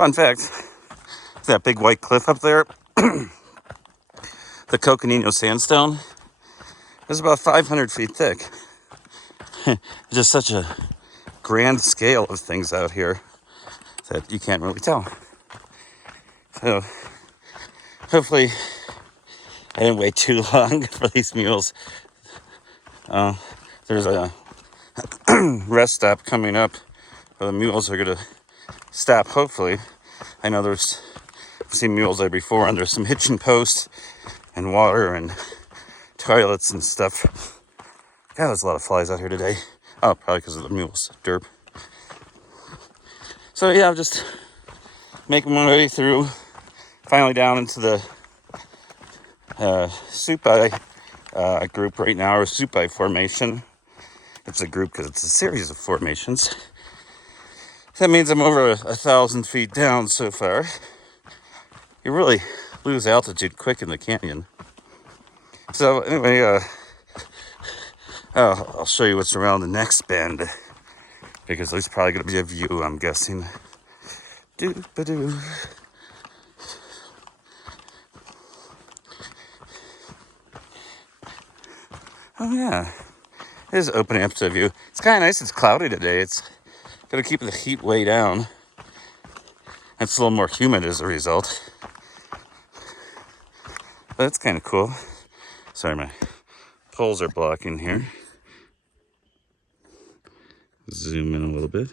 Fun fact, that big white cliff up there, the Coconino sandstone, is about 500 feet thick. Just such a grand scale of things out here that you can't really tell. So hopefully I didn't wait too long for these mules. There's a rest stop coming up where the mules are going to stop, hopefully. I know I've seen mules there before, and there's some hitching posts and water and toilets and stuff. God, there's a lot of flies out here today. Oh, probably because of the mules. Derp. So yeah, I'm just making my way through, finally down into the Supai group right now, or Supai formation. It's a group because it's a series of formations. That means I'm over 1,000 feet down so far. You really lose altitude quick in the canyon. So anyway, I'll show you what's around the next bend, because there's probably going to be a view, I'm guessing. Doo-ba-doo. Oh yeah, it is opening up to a view. It's kind of nice. It's cloudy today. It's going to keep the heat way down. It's a little more humid as a result. But it's kind of cool. Sorry, my poles are blocking here. Zoom in a little bit.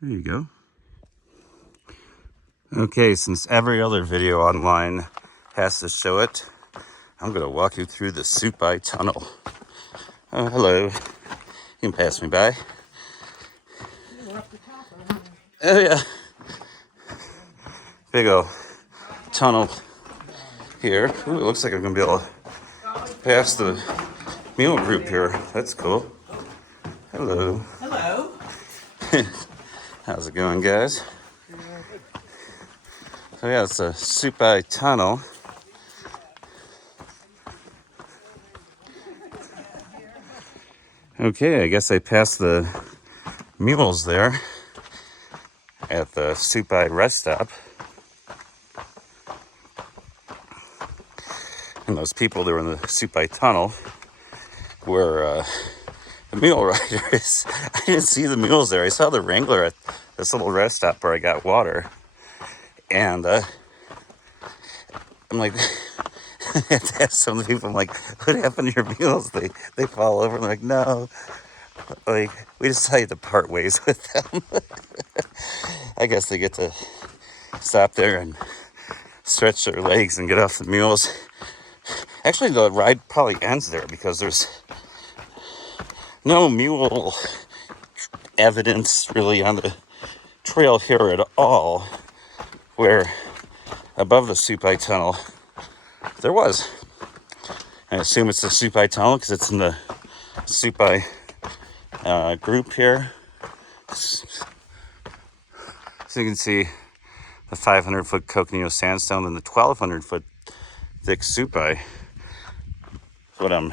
There you go. Okay, since every other video online has to show it, I'm going to walk you through the Supai Tunnel. Oh, hello. You can pass me by. Oh, yeah. Big old tunnel here. Ooh, it looks like I'm going to be able to pass the mule group here. That's cool. Hello. Hello. How's it going, guys? So yeah, it's a Supai Tunnel. Okay, I guess I passed the mules there at the Supai rest stop. And those people that were in the Supai Tunnel were the mule riders. I didn't see the mules there. I saw the Wrangler at this little rest stop where I got water. And I'm like, I had to ask some of the people, I'm like, what happened to your mules? They fall over. I'm like, no. Like, we decided to part ways with them. I guess they get to stop there and stretch their legs and get off the mules. Actually, the ride probably ends there because there's no mule evidence really on the trail here at all, where above the Supai Tunnel there was. I assume it's the Supai Tunnel because it's in the Supai group here. So you can see the 500-foot Coconino sandstone and the 1,200-foot thick Supai. That's what I'm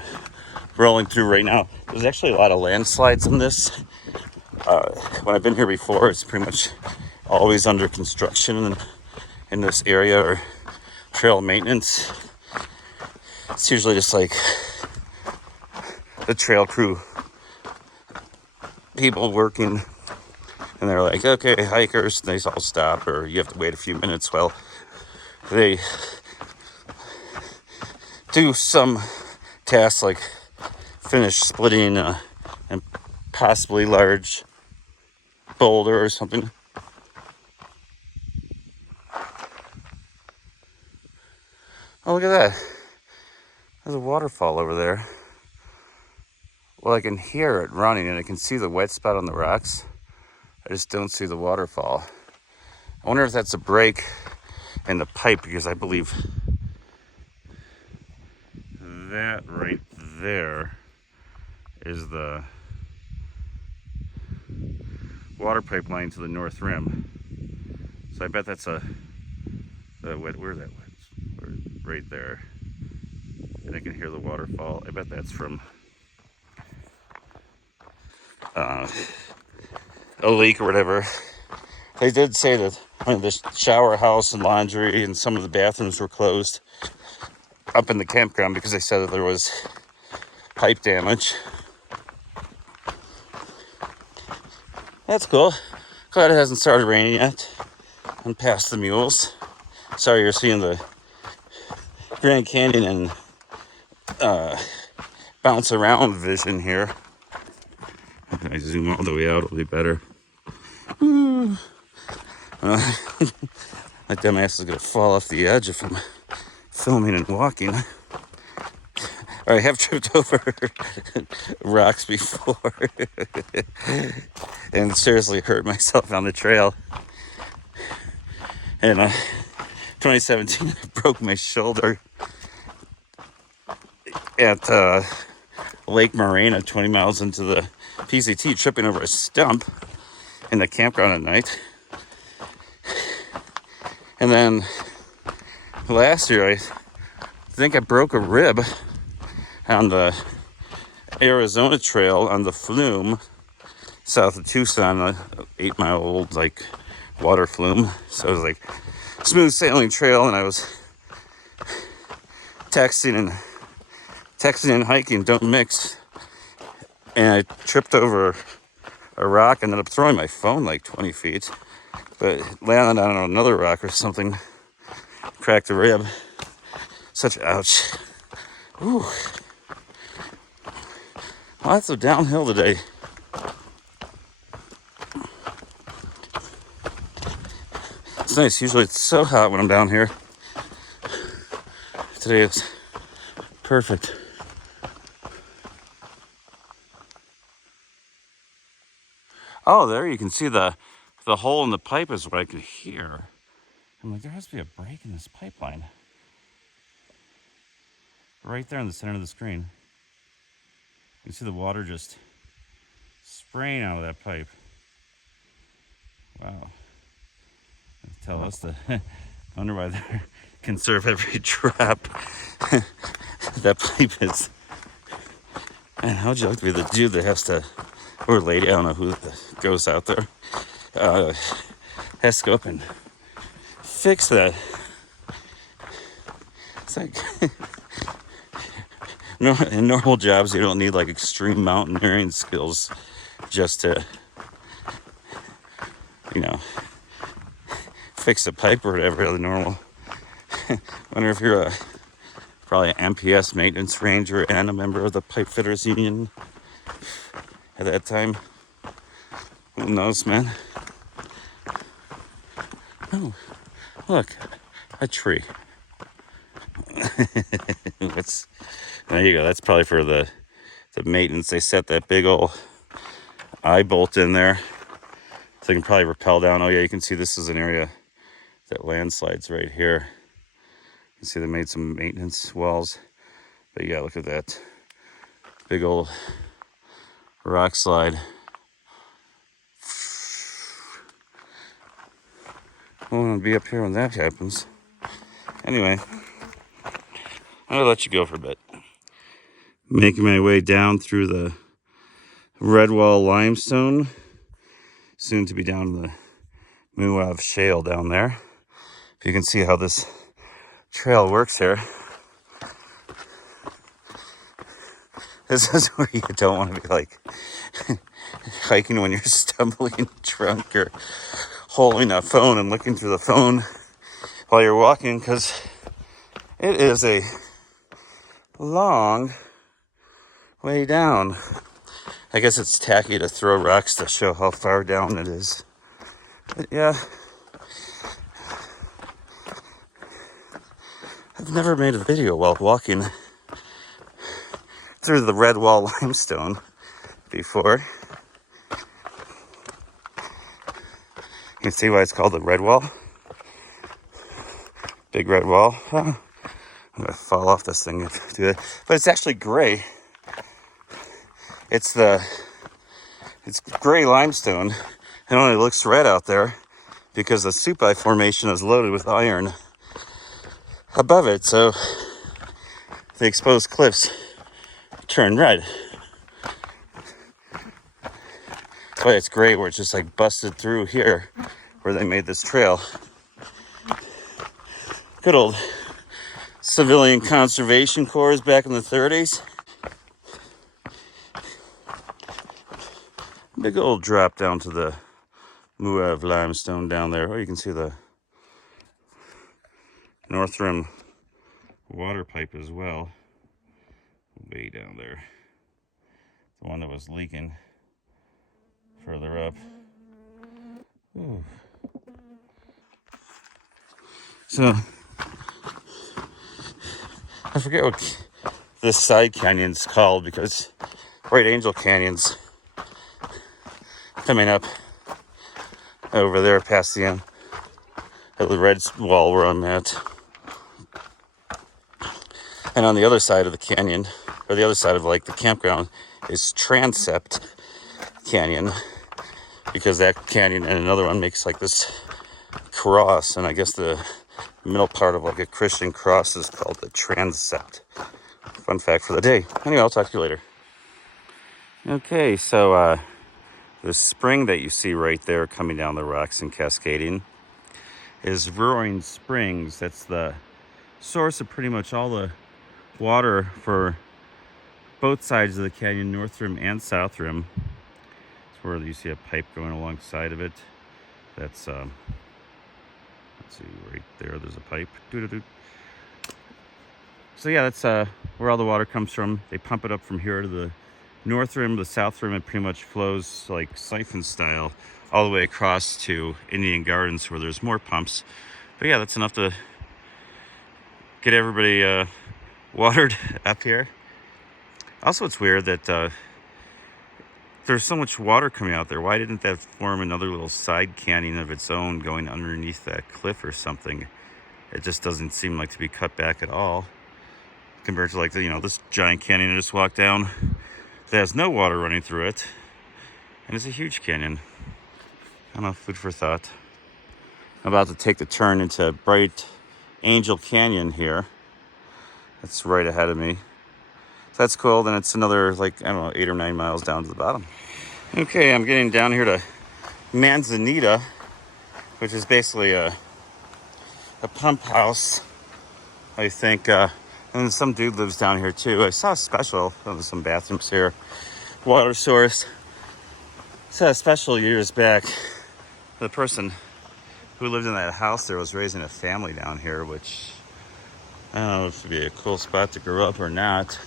rolling through right now. There's actually a lot of landslides in this. When I've been here before, it's pretty much always under construction in this area, or trail maintenance. It's usually just like the trail crew people working, and they're like, okay, hikers, they all stop, or you have to wait a few minutes while they do some tasks like finish splitting a possibly large boulder or something. Oh, look at that. There's a waterfall over there. Well, I can hear it running, and I can see the wet spot on the rocks. I just don't see the waterfall. I wonder if that's a break in the pipe, because I believe that right there is the water pipeline to the north rim. So I bet that's where's that? Right there. And I can hear the waterfall. I bet that's from a leak or whatever. They did say that the shower house and laundry and some of the bathrooms were closed up in the campground because they said that there was pipe damage. That's cool. Glad it hasn't started raining yet. I'm past the mules. Sorry you're seeing the Grand Canyon and bounce around vision here. If I zoom all the way out, it'll be better. My dumbass is gonna fall off the edge if I'm filming and walking. I have tripped over rocks before and seriously hurt myself on the trail. And 2017, I broke my shoulder at Lake Morena, 20 miles into the PCT, tripping over a stump in the campground at night. And then last year, I think I broke a rib on the Arizona Trail on the flume south of Tucson, a 8-mile-old like water flume. So it was like smooth sailing trail, and I was texting and hiking don't mix, and I tripped over a rock and ended up throwing my phone like 20 feet, but landed on another rock or something, cracked a rib. Such ouch. Ooh. Lots of downhill today. It's nice. Usually it's so hot when I'm down here. Today is perfect. Oh, there you can see the hole in the pipe is what I could hear. I'm like, there has to be a break in this pipeline. Right there in the center of the screen. You can see the water just spraying out of that pipe. Wow. Tell us to wonder why they conserve every drop. That pipe is. Man, how would you like to be the dude that has to, or lady, I don't know who goes out there, has to go up and fix that. It's like, in normal jobs, you don't need like extreme mountaineering skills just to, fix a pipe or whatever. The normal. Wonder if you're probably an MPS maintenance ranger and a member of the pipe fitters union at that time. Who knows, man? Oh, look, a tree. There you go. That's probably for the maintenance. They set that big old eye bolt in there so they can probably rappel down. Oh yeah, you can see this is an area that landslides right here. You can see they made some maintenance walls. But yeah, look at that big old rock slide. I want to be up here when that happens. Anyway, I'm gonna let you go for a bit. Making my way down through the Redwall limestone. Soon to be down the Muav shale down there. If you can see how this trail works here. This is where you don't want to be like hiking when you're stumbling drunk or holding a phone and looking through the phone while you're walking, because it is a long way down. I guess it's tacky to throw rocks to show how far down it is. But yeah, I've never made a video while walking through the Redwall limestone before. You can see why it's called the Redwall. Big red wall. Oh, I'm gonna fall off this thing if I do it. But it's actually gray. It's gray limestone. It only looks red out there because the Supai Formation is loaded with iron above it, so the exposed cliffs turn red. That's why it's gray, where it's just like busted through here, where they made this trail. Good old civilian conservation corps back in the 30s. Big old drop down to the Muev limestone down there. Oh, you can see the North Rim water pipe as well. Way down there. The one that was leaking further up. Ooh. So, I forget what this side canyon's called because Bright Angel Canyon's coming up over there past the end of the red wall where I'm at. And on the other side of the canyon, or the other side of like the campground, is Transept Canyon, because that canyon and another one makes like this cross, and I guess the middle part of like a Christian cross is called the Transept. Fun fact for the day. Anyway, I'll talk to you later. Okay, so the spring that you see right there coming down the rocks and cascading is Roaring Springs. That's the source of pretty much all the water for both sides of the canyon, North Rim and South Rim. It's where you see a pipe going alongside of it. That's let's see, right there's a pipe. Doo-doo-doo. So yeah, that's where all the water comes from. They pump it up from here to the North Rim. The South Rim, it pretty much flows like siphon style all the way across to Indian Gardens where there's more pumps. But yeah, that's enough to get everybody watered up here. Also, it's weird that there's so much water coming out there. Why didn't that form another little side canyon of its own going underneath that cliff or something? It just doesn't seem like to be cut back at all compared to like the, this giant canyon I just walked down that has no water running through it, and it's a huge canyon. I don't know, food for thought. I'm about to take the turn into Bright Angel Canyon here. That's right ahead of me. So that's cool. Then it's another, 8 or 9 miles down to the bottom. Okay, I'm getting down here to Manzanita, which is basically a pump house, I think. And some dude lives down here too. I saw a special. There's some bathrooms here. Water source. I saw a special years back. The person who lived in that house there was raising a family down here, which I don't know if it'd be a cool spot to grow up or not.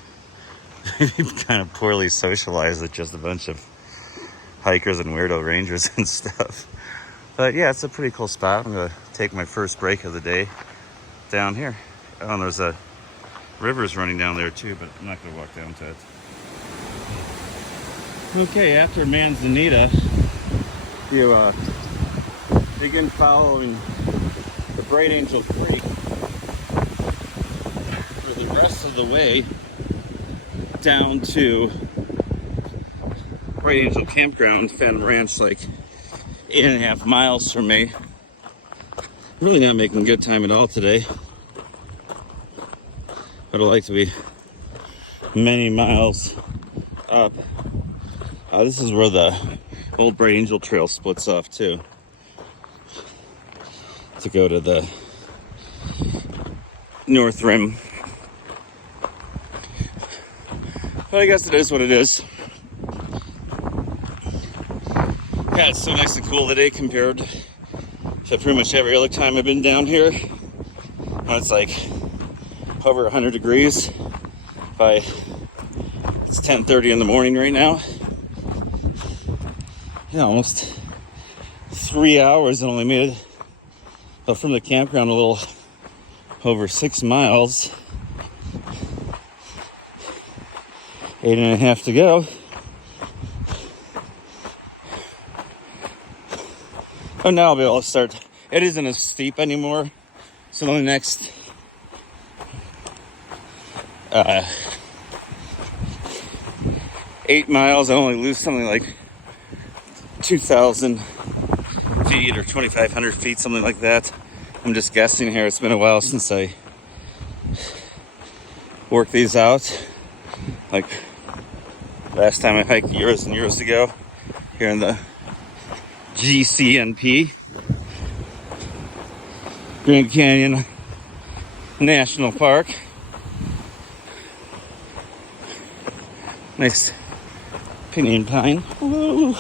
Kind of poorly socialized with just a bunch of hikers and weirdo rangers and stuff. But yeah, it's a pretty cool spot. I'm gonna take my first break of the day down here. Oh, and there's a river's running down there too, but I'm not gonna walk down to it. Okay, after Manzanita, you begin following the Bright Angel Creek for the rest of the way down to Bright Angel Campground, Phantom Ranch, like 8.5 miles from me. Really not making good time at all today. I'd like to be many miles up. This is where the old Bright Angel Trail splits off too, to go to the North Rim. But I guess it is what it is. Yeah, it's so nice and cool today compared to pretty much every other time I've been down here. When it's like over 100 degrees by it's 10:30 in the morning right now. Yeah, almost 3 hours and only made it from the campground a little over 6 miles. 8.5 to go. Oh, now I'll be able to start. It isn't as steep anymore. So the next 8 miles, I only lose something like 2,000 feet or 2,500 feet, something like that. I'm just guessing here. It's been a while since I worked these out. Like last time I hiked years and years ago here in the GCNP. Grand Canyon National Park. Nice pinyon pine. Ooh,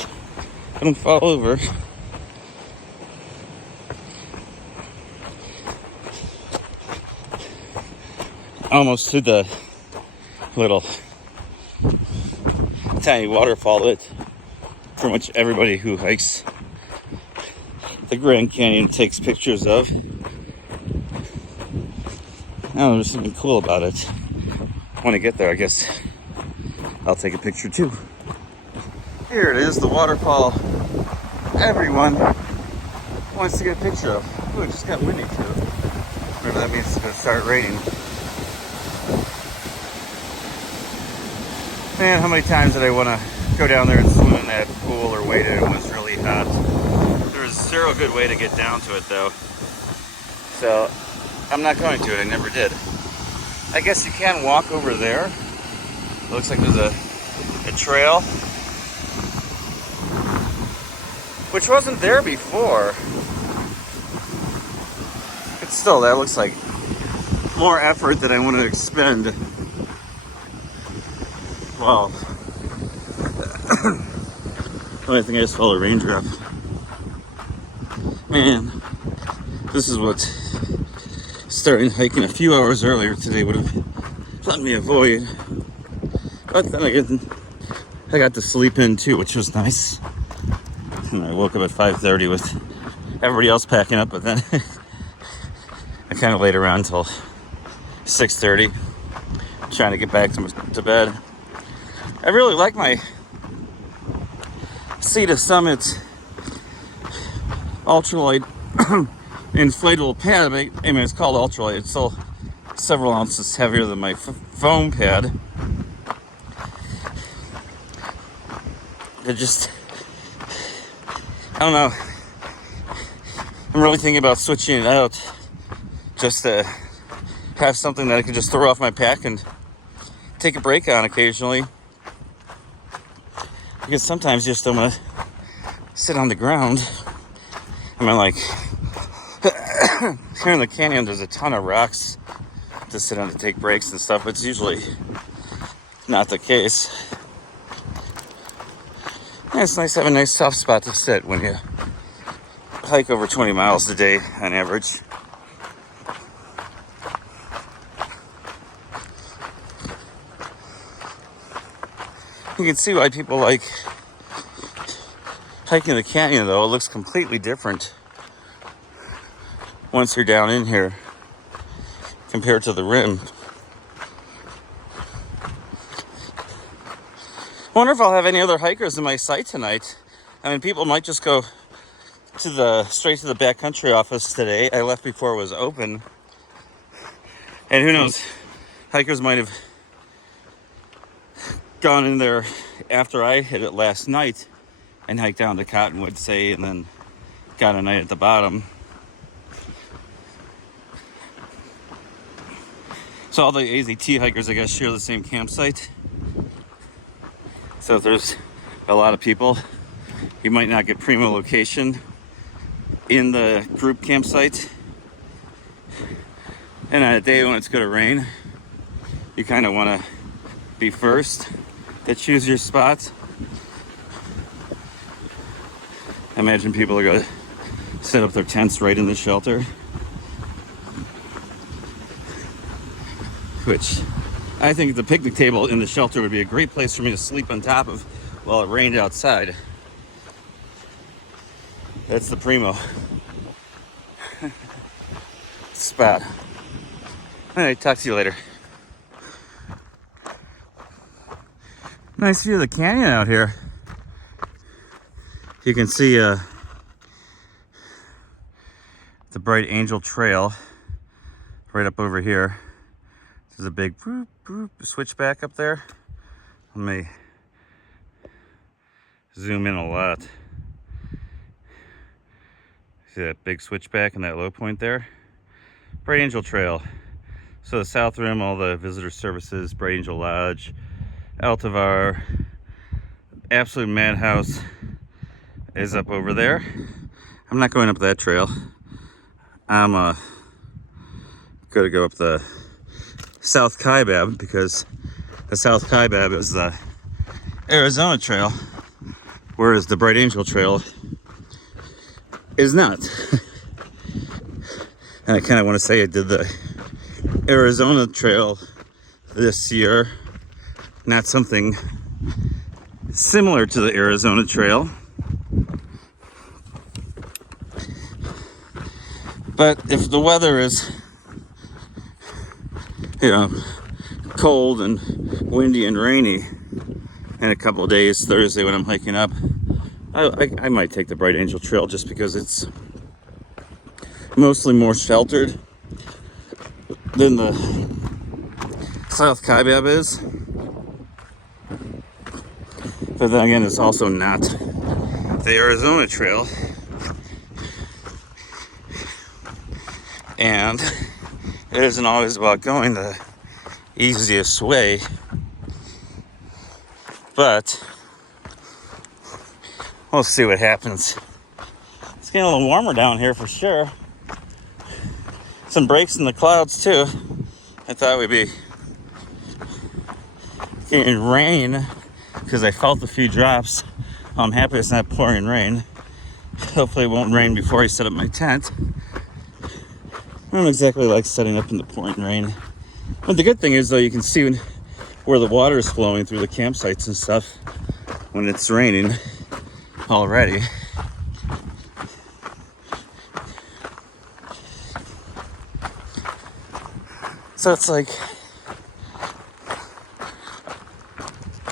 I don't fall over. Almost to the little tiny waterfall that pretty much everybody who hikes the Grand Canyon takes pictures of. Oh, there's something cool about it. When I get there, I guess I'll take a picture too. Here it is, the waterfall everyone wants to get a picture of. Ooh, it just got windy too. Whatever that means, it's gonna start raining. Man, how many times did I want to go down there and swim in that pool or wade in it when it's really hot? There's zero good way to get down to it though. So I'm not going to it, I never did. I guess you can walk over there. It looks like there's a trail, which wasn't there before. But still, that looks like more effort than I want to expend. Wow. I think I just felt a raindrop. Man, this is what starting hiking a few hours earlier today would have let me avoid. But then again, I got to sleep in too, which was nice. And I woke up at 5:30 with everybody else packing up, but then I kind of laid around until 6:30, trying to get back to bed. I really like my Sea to Summit ultralight inflatable pad. I mean, it's called ultralight. It's still several ounces heavier than my foam pad. It just, I don't know. I'm really thinking about switching it out just to have something that I can just throw off my pack and take a break on occasionally. Because sometimes you just don't want to sit on the ground. I mean, like, here in the canyon, there's a ton of rocks to sit on to take breaks and stuff. It's usually not the case. Yeah, it's nice to have a nice soft spot to sit when you hike over 20 miles a day on average. You can see why people like hiking the canyon, though. It looks completely different once you're down in here compared to the rim. I wonder if I'll have any other hikers in my sight tonight. I mean, people might just go straight to the backcountry office today. I left before it was open. And who knows, hikers might have gone in there after I hit it last night and hiked down to Cottonwood, say, and then got a night at the bottom. So all the AZT hikers, I guess, share the same campsite. So if there's a lot of people, you might not get primo location in the group campsite. And on a day when it's going to rain, you kind of want to be first to choose your spots. I imagine people are going to set up their tents right in the shelter, which I think the picnic table in the shelter would be a great place for me to sleep on top of while it rained outside. That's the primo spot. All right, talk to you later. Nice view of the canyon out here. You can see the Bright Angel Trail right up over here. There's a big boop, boop, switchback up there. Let me zoom in a lot. See that big switchback and that low point there? Bright Angel Trail. So the South Rim, all the visitor services, Bright Angel Lodge, Altivar, Absolute Madhouse is up over there. I'm not going up that trail. I'm going to go up the South Kaibab because the South Kaibab is the Arizona Trail, whereas the Bright Angel Trail is not. And I kind of want to say I did the Arizona Trail this year, not something similar to the Arizona Trail. But if the weather is, cold and windy and rainy in a couple of days, Thursday when I'm hiking up, I might take the Bright Angel Trail just because it's mostly more sheltered than the South Kaibab is. But then again, it's also not the Arizona Trail. And it isn't always about going the easiest way. But we'll see what happens. It's getting a little warmer down here for sure. Some breaks in the clouds too. I thought we'd be getting rain because I felt a few drops. I'm happy it's not pouring rain. Hopefully it won't rain before I set up my tent. I don't exactly like setting up in the pouring rain. But the good thing is though, you can see where the water is flowing through the campsites and stuff when it's raining already. So it's like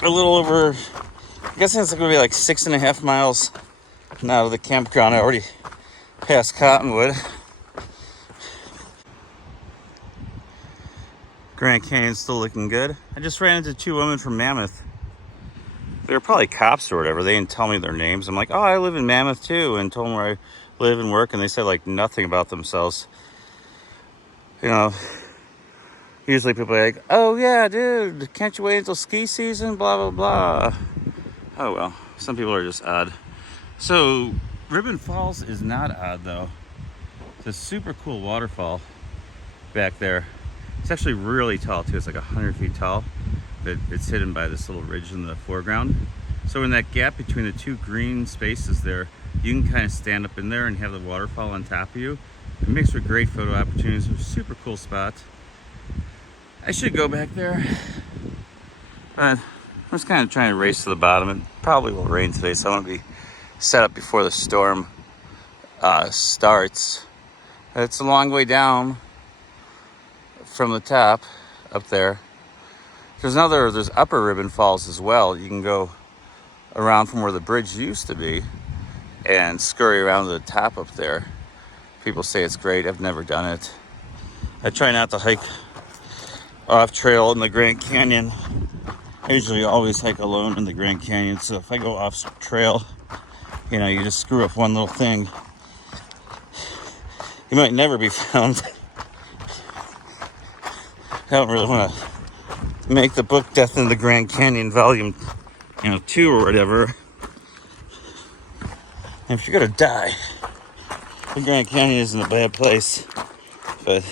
a little over, I guess it's gonna be like 6.5 miles now to the campground. I already passed Cottonwood. Grand Canyon's still looking good. I just ran into 2 women from Mammoth. They were probably cops or whatever. They didn't tell me their names. I'm like, oh, I live in Mammoth too, and told them where I live and work, and they said like nothing about themselves. Usually people are like, oh yeah, dude, can't you wait until ski season, blah, blah, blah. Oh well, some people are just odd. So Ribbon Falls is not odd though. It's a super cool waterfall back there. It's actually really tall too. It's like 100 feet tall, but it's hidden by this little ridge in the foreground. So in that gap between the 2 green spaces there, you can kind of stand up in there and have the waterfall on top of you. It makes for great photo opportunities. It's a super cool spot. I should go back there, but I'm just kind of trying to race to the bottom. It probably will rain today, so I want to be set up before the storm starts. It's a long way down from the top up there. There's Upper Ribbon Falls as well. You can go around from where the bridge used to be and scurry around to the top up there. People say it's great. I've never done it. I try not to hike off trail in the Grand Canyon. I usually always hike alone in the Grand Canyon, so if I go off trail, you just screw up one little thing, you might never be found. I don't really want to make the book Death in the Grand Canyon volume 2 or whatever. And if you're gonna die, the Grand Canyon isn't a bad place, but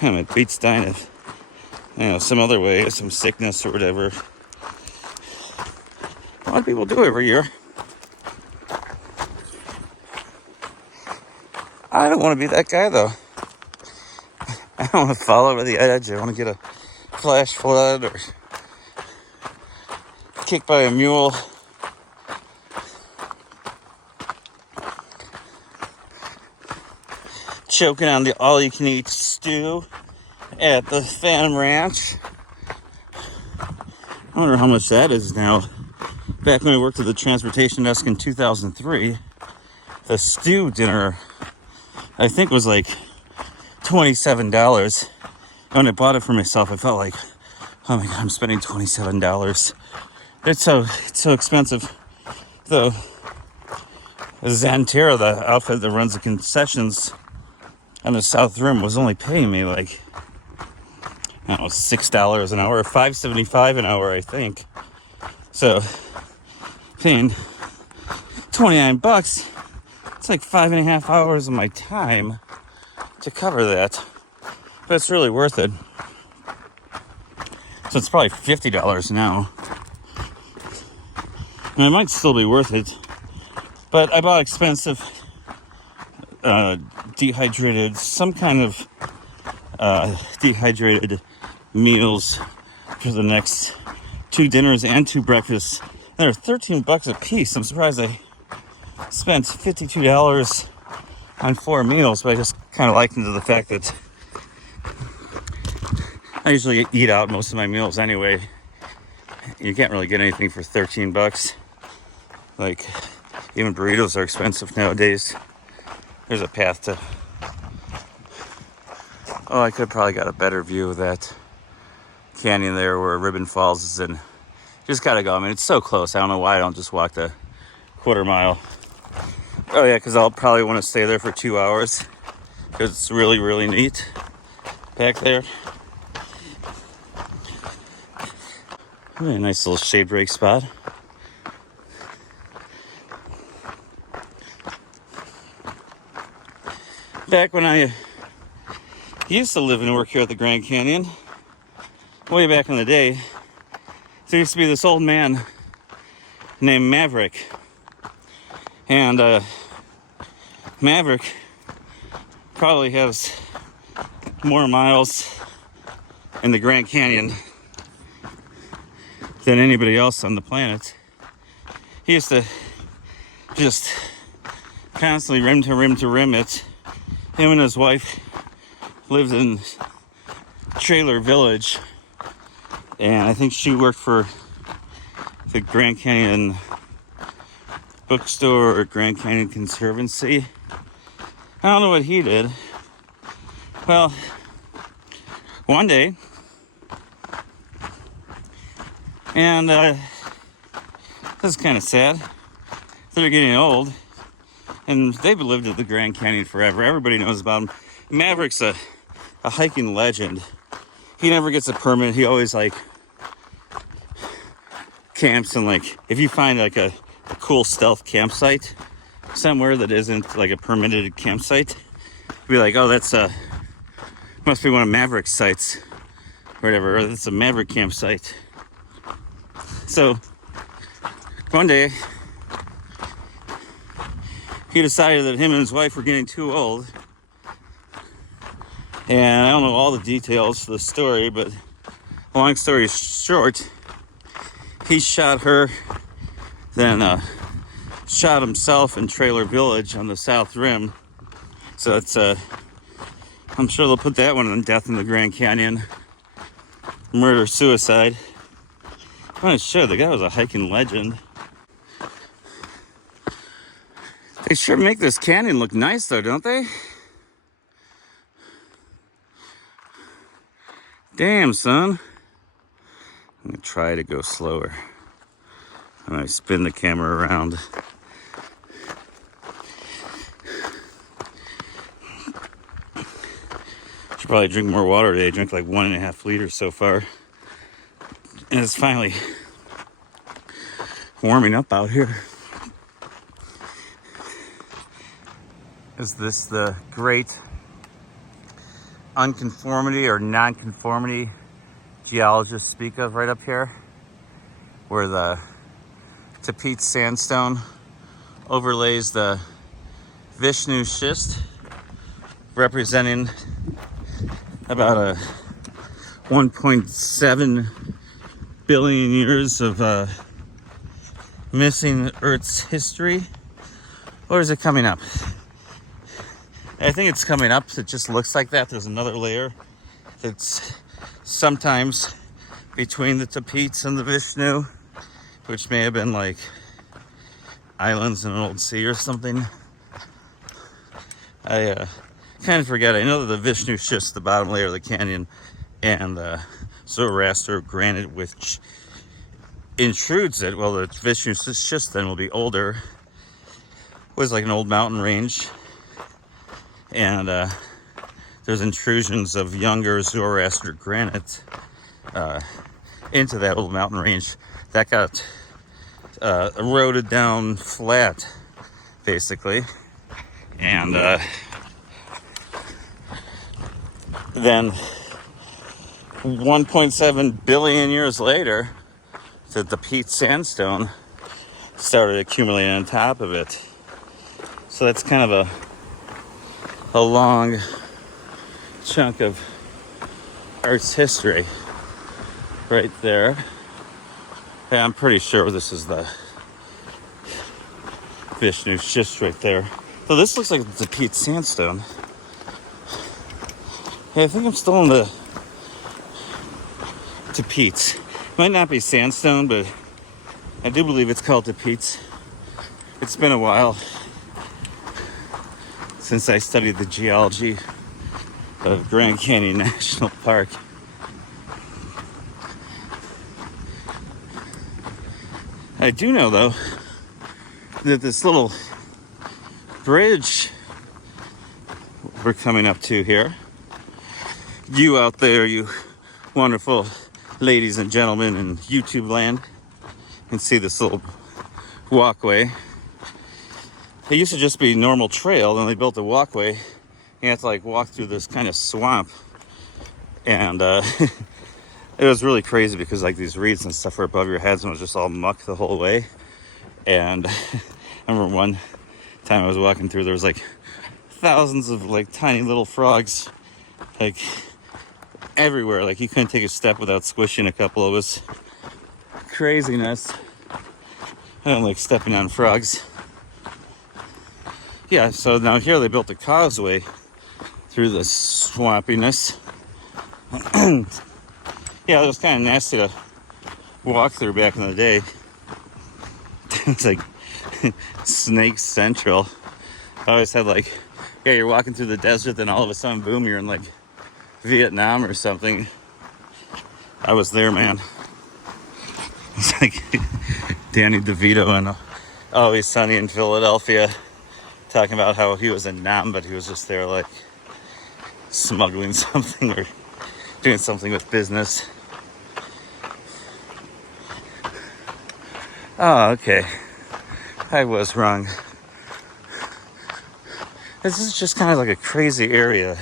it beats dying of some other way, some sickness or whatever. A lot of people do every year. I don't want to be that guy though. I don't want to fall over the edge. I want to get a flash flood or kicked by a mule. Choking on the all-you-can-eat stew at the Phantom Ranch. I wonder how much that is now. Back when I worked at the transportation desk in 2003, the stew dinner, I think, was like $27. And when I bought it for myself, I felt like, oh my God, I'm spending $27. It's so expensive. Though Xantera, the outfit that runs the concessions on the South Rim, was only paying me like, I don't know, $6 an hour, or $5.75 an hour, I think. So paying $29 It's like 5.5 hours of my time to cover that, but it's really worth it. So it's probably $50 now. And it might still be worth it, but I bought expensive dehydrated, some kind of dehydrated meals for the next 2 dinners and 2 breakfasts. They're $13 a piece. I'm surprised I spent $52 on 4 meals, but I just kind of likened to the fact that I usually eat out most of my meals anyway. You can't really get anything for $13. Like, even burritos are expensive nowadays. There's a path to... Oh, I could have probably got a better view of that canyon there where Ribbon Falls is in. Just gotta go. I mean, it's so close. I don't know why I don't just walk the quarter mile. Oh yeah, because I'll probably want to stay there for 2 hours. Because it's really, really neat back there. Really nice little shade break spot. Back when I used to live and work here at the Grand Canyon, way back in the day, there used to be this old man named Maverick. And Maverick probably has more miles in the Grand Canyon than anybody else on the planet. He used to just constantly rim to rim to rim it. Him and his wife lived in Trailer Village, and I think she worked for the Grand Canyon Bookstore or Grand Canyon Conservancy. I don't know what he did. Well, one day, and this is kind of sad. They're getting old, and they've lived at the Grand Canyon forever. Everybody knows about him. Maverick's a hiking legend. He never gets a permit. He always like camps, and like if you find like a cool stealth campsite somewhere that isn't like a permitted campsite, you'd be like, oh, that's must be one of Maverick's sites or whatever, or it's a Maverick campsite. So one day he decided that him and his wife were getting too old, and I don't know all the details of the story, but long story short, he shot her, then shot himself in Trailer Village on the South Rim. So it's I'm sure they'll put that one on Death in the Grand Canyon. Murder suicide. Well, it should. The guy was a hiking legend. They sure make this canyon look nice though, don't they? Damn, son. I'm gonna try to go slower. I'm gonna spin the camera around. Should probably drink more water today. I drank like 1.5 liters so far. And it's finally warming up out here. Is this the great unconformity or nonconformity geologists speak of right up here? Where the Tapete sandstone overlays the Vishnu schist, representing about a 1.7 billion years of missing Earth's history. Or is it coming up? I think it's coming up. It just looks like that. There's another layer that's sometimes between the Tapetes and the Vishnu, which may have been like islands in an old sea or something. I kind of forget. I know that the Vishnu schist, the bottom layer of the canyon, and the Zoroaster granite, which intrudes it. Well, the Vishnu schist then will be older. Was like an old mountain range, and there's intrusions of younger Zoroaster granite into that old mountain range that got eroded down flat, basically. And then 1.7 billion years later, the peat sandstone started accumulating on top of it. So that's kind of a long chunk of Earth's history right there. Yeah, I'm pretty sure this is the Vishnu schist right there. So this looks like it's a peat sandstone. Hey, I think I'm still in the peats. It might not be sandstone, but I do believe it's called peats. It's been a while since I studied the geology of Grand Canyon National Park. I do know, though, that this little bridge we're coming up to here, you out there, you wonderful ladies and gentlemen in YouTube land, can see this little walkway. It used to just be normal trail, then they built a walkway. You have to like walk through this kind of swamp, and it was really crazy because like these reeds and stuff were above your heads and it was just all muck the whole way. And I remember one time I was walking through, there was like thousands of like tiny little frogs like everywhere. Like you couldn't take a step without squishing a couple. It was craziness. I don't like stepping on frogs. Yeah, so now here they built a causeway through the swampiness. Yeah, it was kind of nasty to walk through back in the day. It's like Snake Central. I always had like, yeah, you're walking through the desert, then all of a sudden, boom, you're in like Vietnam or something. I was there, man. It's like Danny DeVito and Always Sunny in Philadelphia, talking about how he was in Nam, but he was just there like smuggling something or doing something with business. Oh, okay. I was wrong. This is just kind of like a crazy area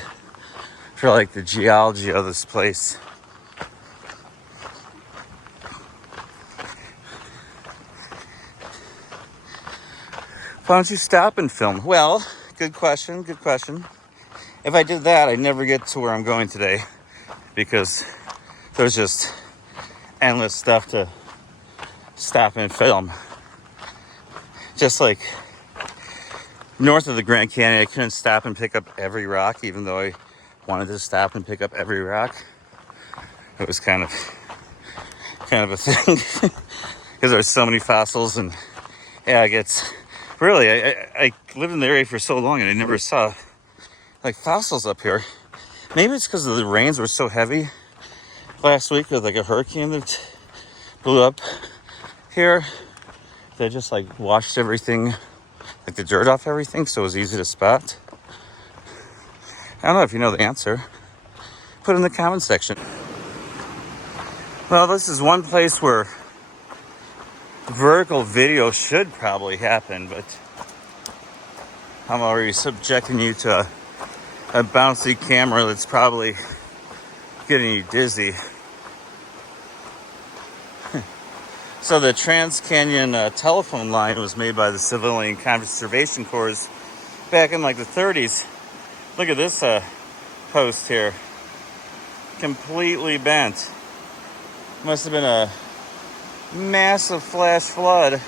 for like the geology of this place. Why don't you stop and film? Well, good question, good question. If I did that, I'd never get to where I'm going today because there's just endless stuff to stop and film. Just like north of the Grand Canyon, I couldn't stop and pick up every rock, even though I wanted to stop and pick up every rock. It was kind of a thing because there's so many fossils, and yeah, it gets really. I lived in the area for so long, and I never saw like fossils up here. Maybe it's because the rains were so heavy last week with like a hurricane that blew up here. They just like washed everything, like the dirt off everything, so it was easy to spot. I don't know if you know the answer. Put it in the comment section. Well, this is one place where vertical video should probably happen, but I'm already subjecting you to a bouncy camera that's probably getting you dizzy. So the Trans-Canyon telephone line was made by the Civilian Conservation Corps back in like the 30s. Look at this post here. Completely bent. Must have been a massive flash flood.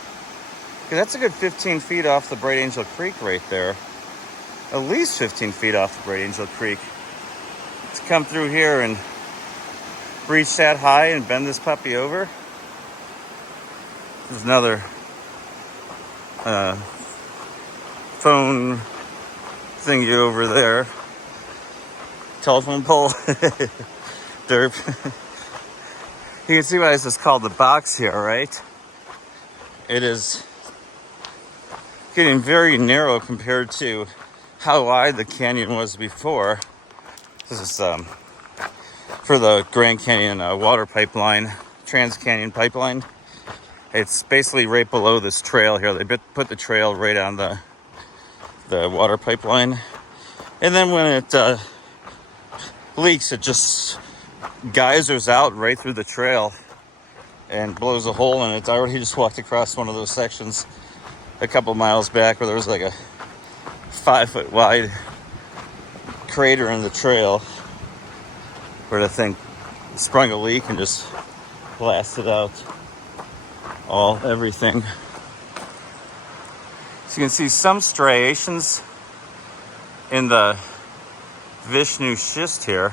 Because that's a good 15 feet off the Bright Angel Creek right there. At least 15 feet off the Bright Angel Creek. To come through here and reach that high and bend this puppy over. There's another phone thingy over there. Telephone pole. Derp. You can see why this is called the box here, right? It is getting very narrow compared to how wide the canyon was before. This is for the Grand Canyon water pipeline, Trans-Canyon pipeline. It's basically right below this trail here. They put the trail right on the the water pipeline. And then when it leaks, it just geysers out right through the trail and blows a hole in it. I already just walked across one of those sections a couple miles back where there was like a 5-foot wide crater in the trail where the thing sprung a leak and just blasted out everything. So you can see some striations in the Vishnu schist here.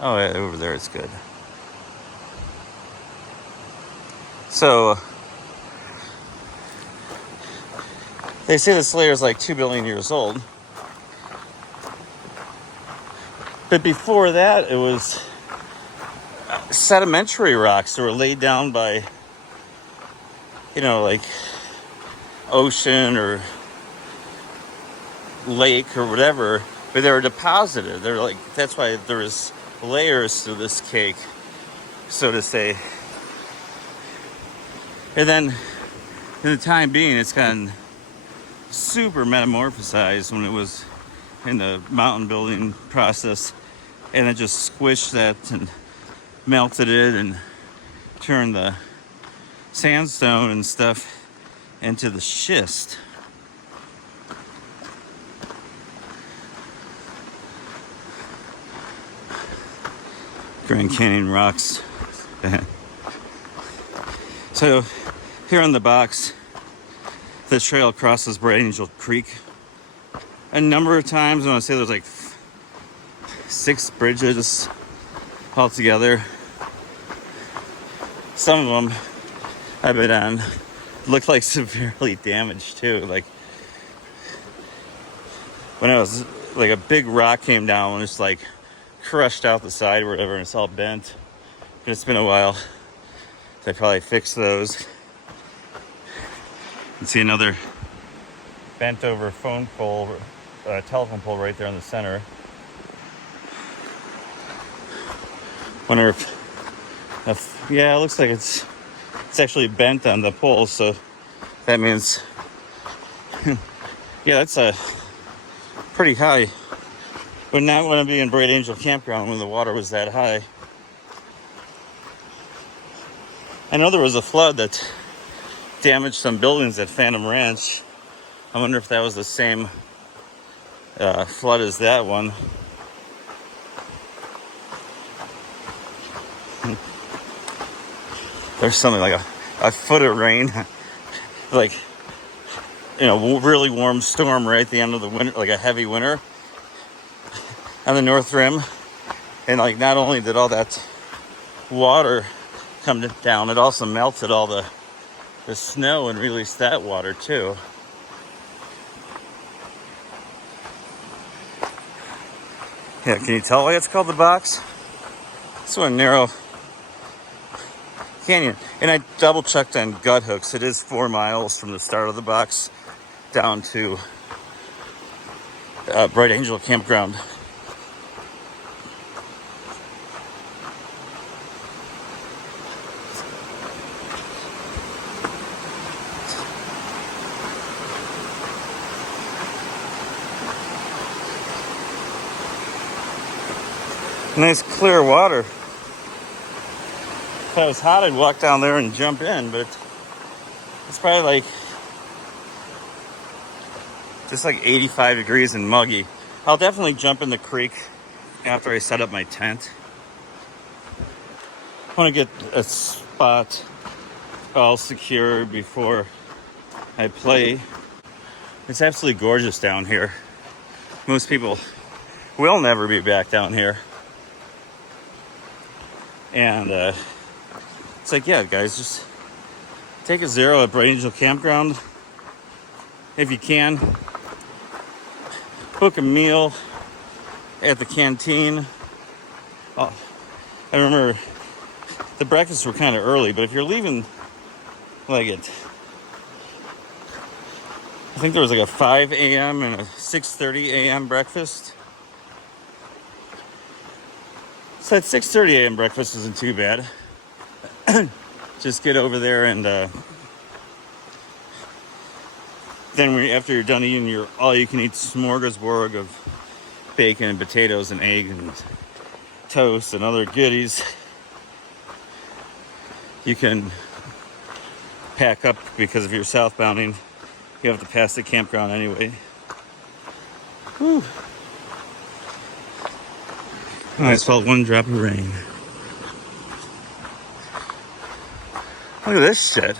Oh, yeah, over there it's good. So they say this layer is like 2 billion years old. But before that, it was sedimentary rocks that were laid down by, like ocean or lake or whatever, but they were deposited. They're like, that's why there's layers to this cake, so to say. And then in the time being, it's gotten super metamorphosized when it was in the mountain building process, and it just squished that and melted it and turned the sandstone and stuff into the schist. Grand Canyon rocks. So here on the box, the trail crosses Bright Angel Creek a number of times. I want to say there's like 6 bridges altogether. Some of them I've been on look like severely damaged too. Like when I was like a big rock came down and it's like crushed out the side or whatever, and it's all bent. But it's been a while. So I probably fixed those. You can see another bent over phone pole, telephone pole right there in the center. Wonder if yeah, it looks like it's actually bent on the pole, so that means yeah, that's a pretty high. Would not want to be in Bright Angel Campground when the water was that high. I know there was a flood that damaged some buildings at Phantom Ranch. I wonder if that was the same flood as that one. There's something like a foot of rain, like really warm storm right at the end of the winter, like a heavy winter on the North Rim, and like not only did all that water come down, it also melted all the snow and released that water too. Yeah, can you tell why it's called the box? It's a narrow canyon, and I double checked on gut hooks. It is 4 miles from the start of the box down to Bright Angel Campground. Nice clear water. If I was hot, I'd walk down there and jump in, but it's probably like just like 85 degrees and muggy. I'll definitely jump in the creek after I set up my tent. I want to get a spot all secure before I play. It's absolutely gorgeous down here. Most people will never be back down here. And it's like, yeah, guys, just take a zero at Bright Angel Campground if you can. Book a meal at the canteen. Oh, I remember the breakfasts were kind of early, but if you're leaving like at, I think there was like a 5 a.m. and a 6:30 a.m. breakfast. So that 6:30 a.m. breakfast isn't too bad. Just get over there and then Then after you're done eating your all-you-can-eat smorgasbord of bacon and potatoes and eggs and toast and other goodies, you can pack up, because if you're southbounding, you have to pass the campground anyway. Whew. Oh, I just felt one drop of rain. Look at this shit.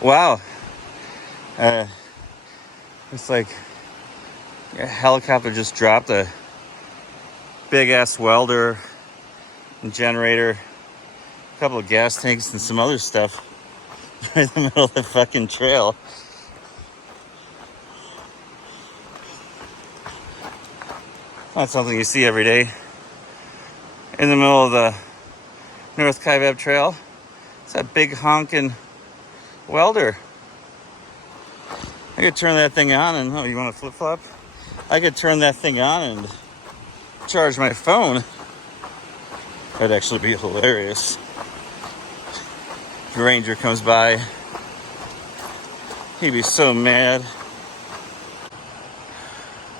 Wow. It's like a helicopter just dropped a big ass welder and generator, a couple of gas tanks, and some other stuff right in the middle of the fucking trail. Not something you see every day. In the middle of the North Kaibab Trail, it's that big honking welder. I could turn that thing on and, oh, you want a flip-flop? I could turn that thing on and charge my phone. That'd actually be hilarious. If a ranger comes by, he'd be so mad.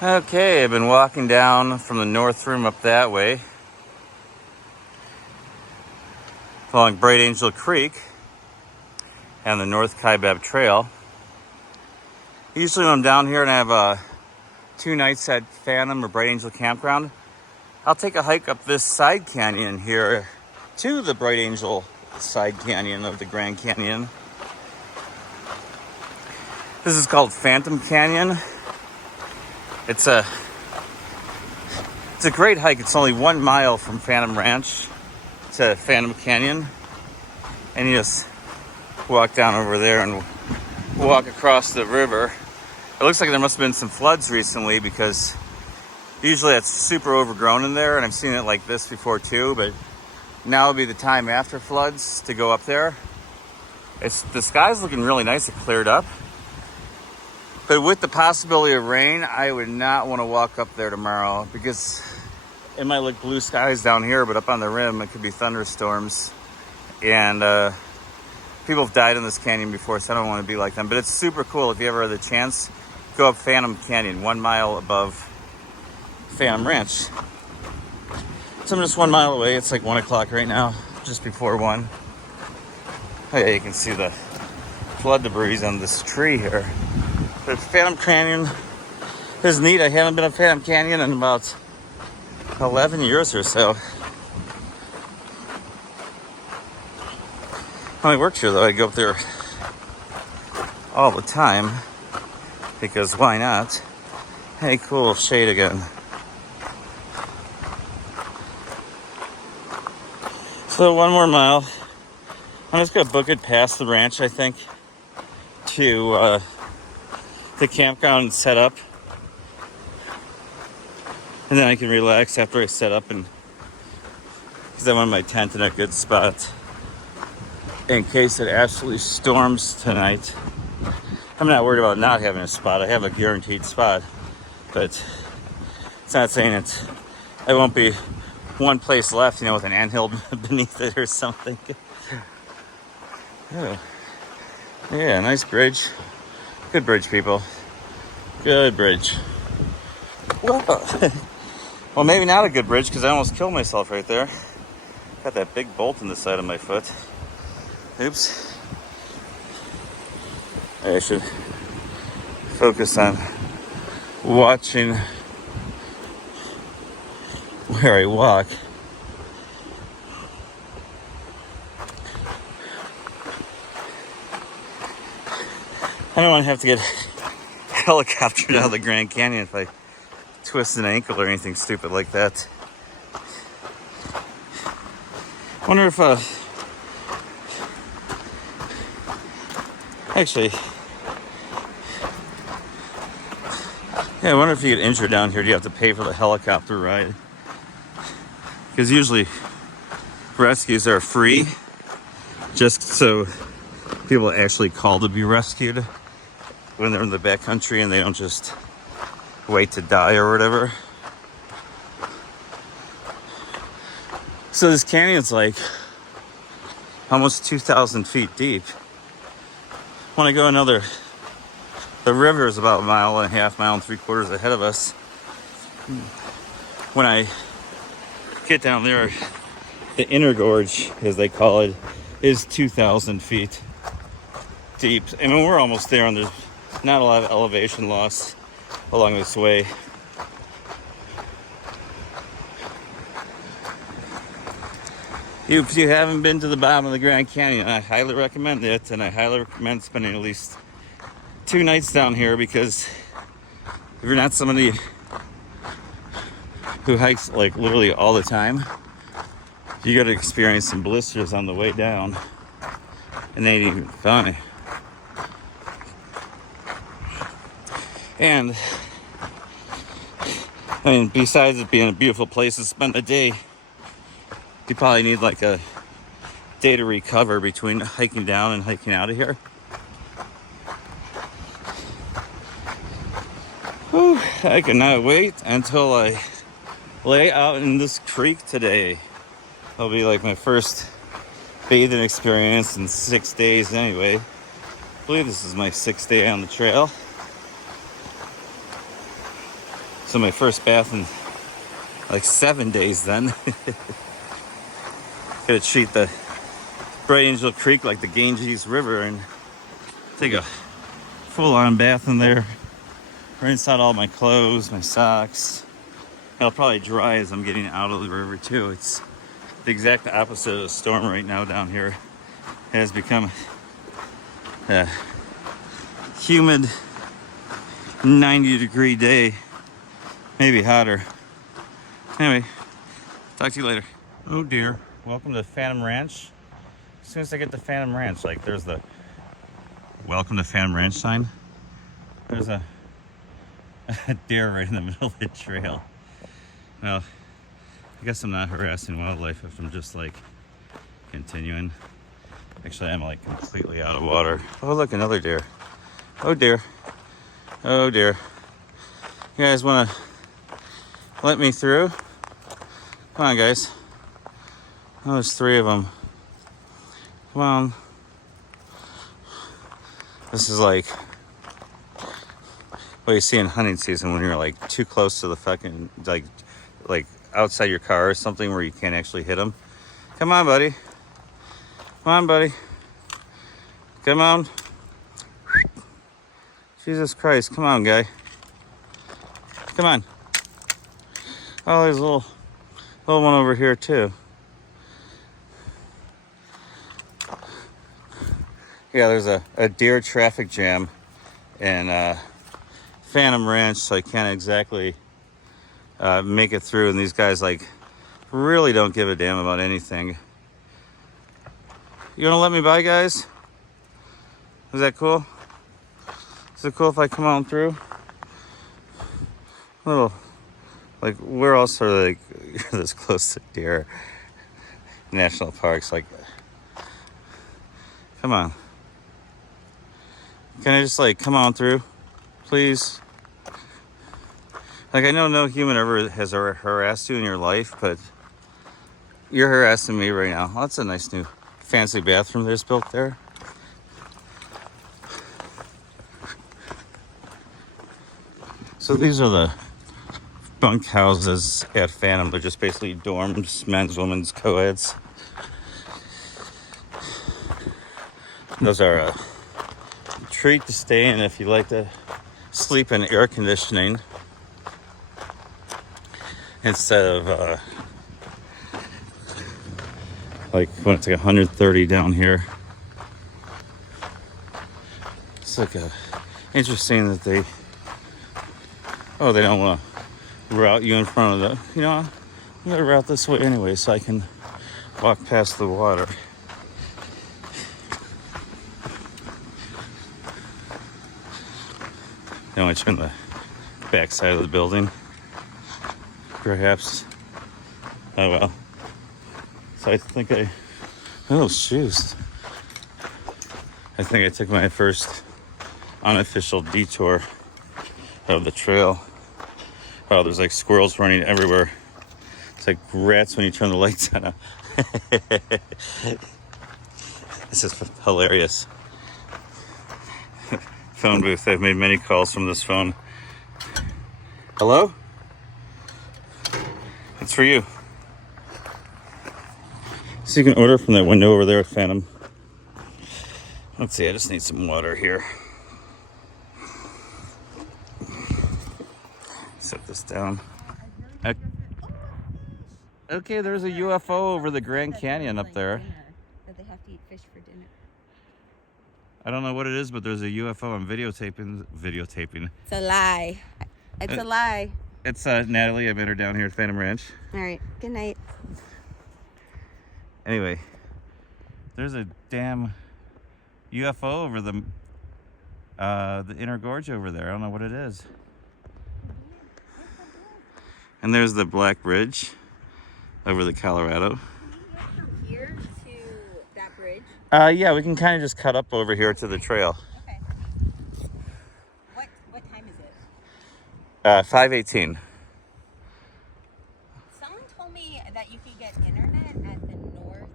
Okay, I've been walking down from the north room up that way, along Bright Angel Creek and the North Kaibab Trail. Usually when I'm down here and I have 2 nights at Phantom or Bright Angel Campground, I'll take a hike up this side canyon here to the Bright Angel side canyon of the Grand Canyon. This is called Phantom Canyon. It's a great hike. It's only 1 mile from Phantom Ranch to Phantom Canyon, and you just walk down over there and walk across the river. It looks like there must have been some floods recently, because usually it's super overgrown in there, and I've seen it like this before too, but now would be the time after floods to go up there. The sky's looking really nice. It cleared up, but with the possibility of rain, I would not want to walk up there tomorrow, because it might look blue skies down here, but up on the rim it could be thunderstorms, and people have died in this canyon before, so I don't want to be like them. But it's super cool. If you ever have the chance, go up Phantom Canyon, 1 mile above Phantom Ranch. So I'm just 1 mile away. It's like 1 o'clock right now, just before 1. Oh yeah, you can see the flood debris on this tree here. But Phantom Canyon is neat. I haven't been up Phantom Canyon in about 11 years or so. When I worked here, though, I go up there all the time, because why not? Hey, cool, shade again. So 1 more mile. I'm just gonna book it past the ranch, I think, to the campground and set up, and then I can relax after I set up, and because I want my tent in a good spot in case it absolutely storms tonight. I'm not worried about not having a spot. I have a guaranteed spot, but it's not saying I won't be one place left, you know, with an anthill beneath it or something. Oh. Yeah, nice bridge. Good bridge, people. Good bridge. Whoa. Well, maybe not a good bridge, because I almost killed myself right there. Got that big bolt in the side of my foot. Oops. I should focus on watching where I walk. I don't want to have to get helicoptered out of the Grand Canyon if I twist an ankle or anything stupid like that. I wonder if actually, yeah, I wonder if you get injured down here, do you have to pay for the helicopter ride? Because usually rescues are free, just so people actually call to be rescued when they're in the backcountry and they don't just wait to die or whatever. So this canyon's like almost 2,000 feet deep. When I go the river is about a mile and a half, mile and 3/4 ahead of us. When I get down there, the inner gorge, as they call it, is 2,000 feet deep. I mean, we're almost there, and there's not a lot of elevation loss along this way. If you haven't been to the bottom of the Grand Canyon, I highly recommend it, and I highly recommend spending at least 2 nights down here, because if you're not somebody who hikes like literally all the time, you got to experience some blisters on the way down, and they ain't even funny. And I mean, besides it being a beautiful place to spend a day, you probably need like a day to recover between hiking down and hiking out of here. Whew, I cannot wait until I lay out in this creek today. It'll be like my first bathing experience in 6 days anyway. I believe this is my 6th day on the trail. So my first bath in like 7 days then. Gotta treat the Bright Angel Creek like the Ganges River and take a full-on bath in there. Rinse out all my clothes, my socks. It'll probably dry as I'm getting out of the river too. It's the exact opposite of a storm right now down here. It has become a humid 90-degree day, maybe hotter. Anyway, talk to you later. Oh dear. Welcome to Phantom Ranch. As soon as I get to Phantom Ranch, like there's the Welcome to Phantom Ranch sign. There's a deer right in the middle of the trail. Well, I guess I'm not harassing wildlife if I'm just like continuing. Actually, I'm like completely out of water. Oh, look, another deer. Oh dear. Oh dear. You guys want to let me through? Come on, guys. Oh, there's 3 of them. Come on. This is like what you see in hunting season when you're like too close to the fucking like outside your car or something where you can't actually hit them. Come on, buddy. Come on, buddy. Come on. Jesus Christ. Come on, guy. Come on. Oh, there's a little one over here too. Yeah, there's a deer traffic jam in Phantom Ranch, so I can't exactly make it through. And these guys like really don't give a damn about anything. You gonna let me by, guys? Is that cool? Is it cool if I come on through? Little, like we're also like this close to deer national parks. Like, come on. Can I just like come on through, please? Like, I know no human ever has harassed you in your life, but you're harassing me right now. Oh, that's a nice new fancy bathroom there's built there. So these are the bunk houses at Phantom. They're just basically dorms, men's, women's, co-eds. Those are a treat to stay in if you like to sleep in air conditioning instead of like when it's like 130 down here. It's like interesting that they don't want to route you in front of the, I'm gonna route this way anyway so I can walk past the water. They want you in the back side of the building, perhaps. Oh well. So I think shoes. I think I took my first unofficial detour of the trail. Oh, there's like squirrels running everywhere. It's like rats when you turn the lights on. This is hilarious. Phone booth. I've made many calls from this phone. Hello? It's for you. So you can order from that window over there at Phantom. Let's see, I just need some water here. Set this down. Okay, there's a UFO over the Grand Canyon up there. That they have to eat fish for dinner. I don't know what it is, but there's a UFO. I'm videotaping. It's a lie. It's a lie. It's Natalie. I met her down here at Phantom Ranch. All right. Good night. Anyway, there's a damn UFO over the inner gorge over there. I don't know what it is. And there's the Black Bridge over the Colorado. From here to that bridge? Yeah, we can kind of just cut up over here to the trail. Okay. What time is it? 5:18. Someone told me that you could get internet at the North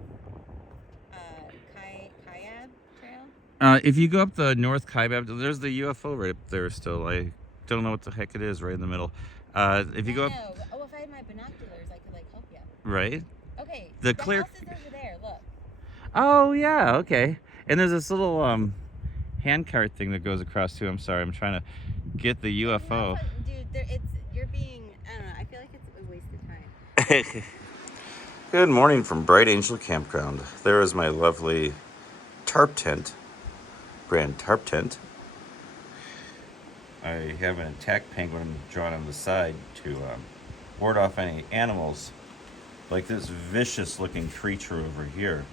Kaibab Trail. If you go up the North Kaibab, there's the UFO right up there still. I don't know what the heck it is right in the middle. If you go up... Oh, if I had my binoculars, I could, help you. Right? Okay. The house is over there, look. Oh, yeah, okay. And there's this little handcart thing that goes across too. I'm sorry, I'm trying to get the UFO. Dude, you're being, I don't know, I feel like it's a waste of time. Good morning from Bright Angel Campground. There is my lovely tarp tent, brand tarp tent. I have an attack penguin drawn on the side to ward off any animals like this vicious looking creature over here.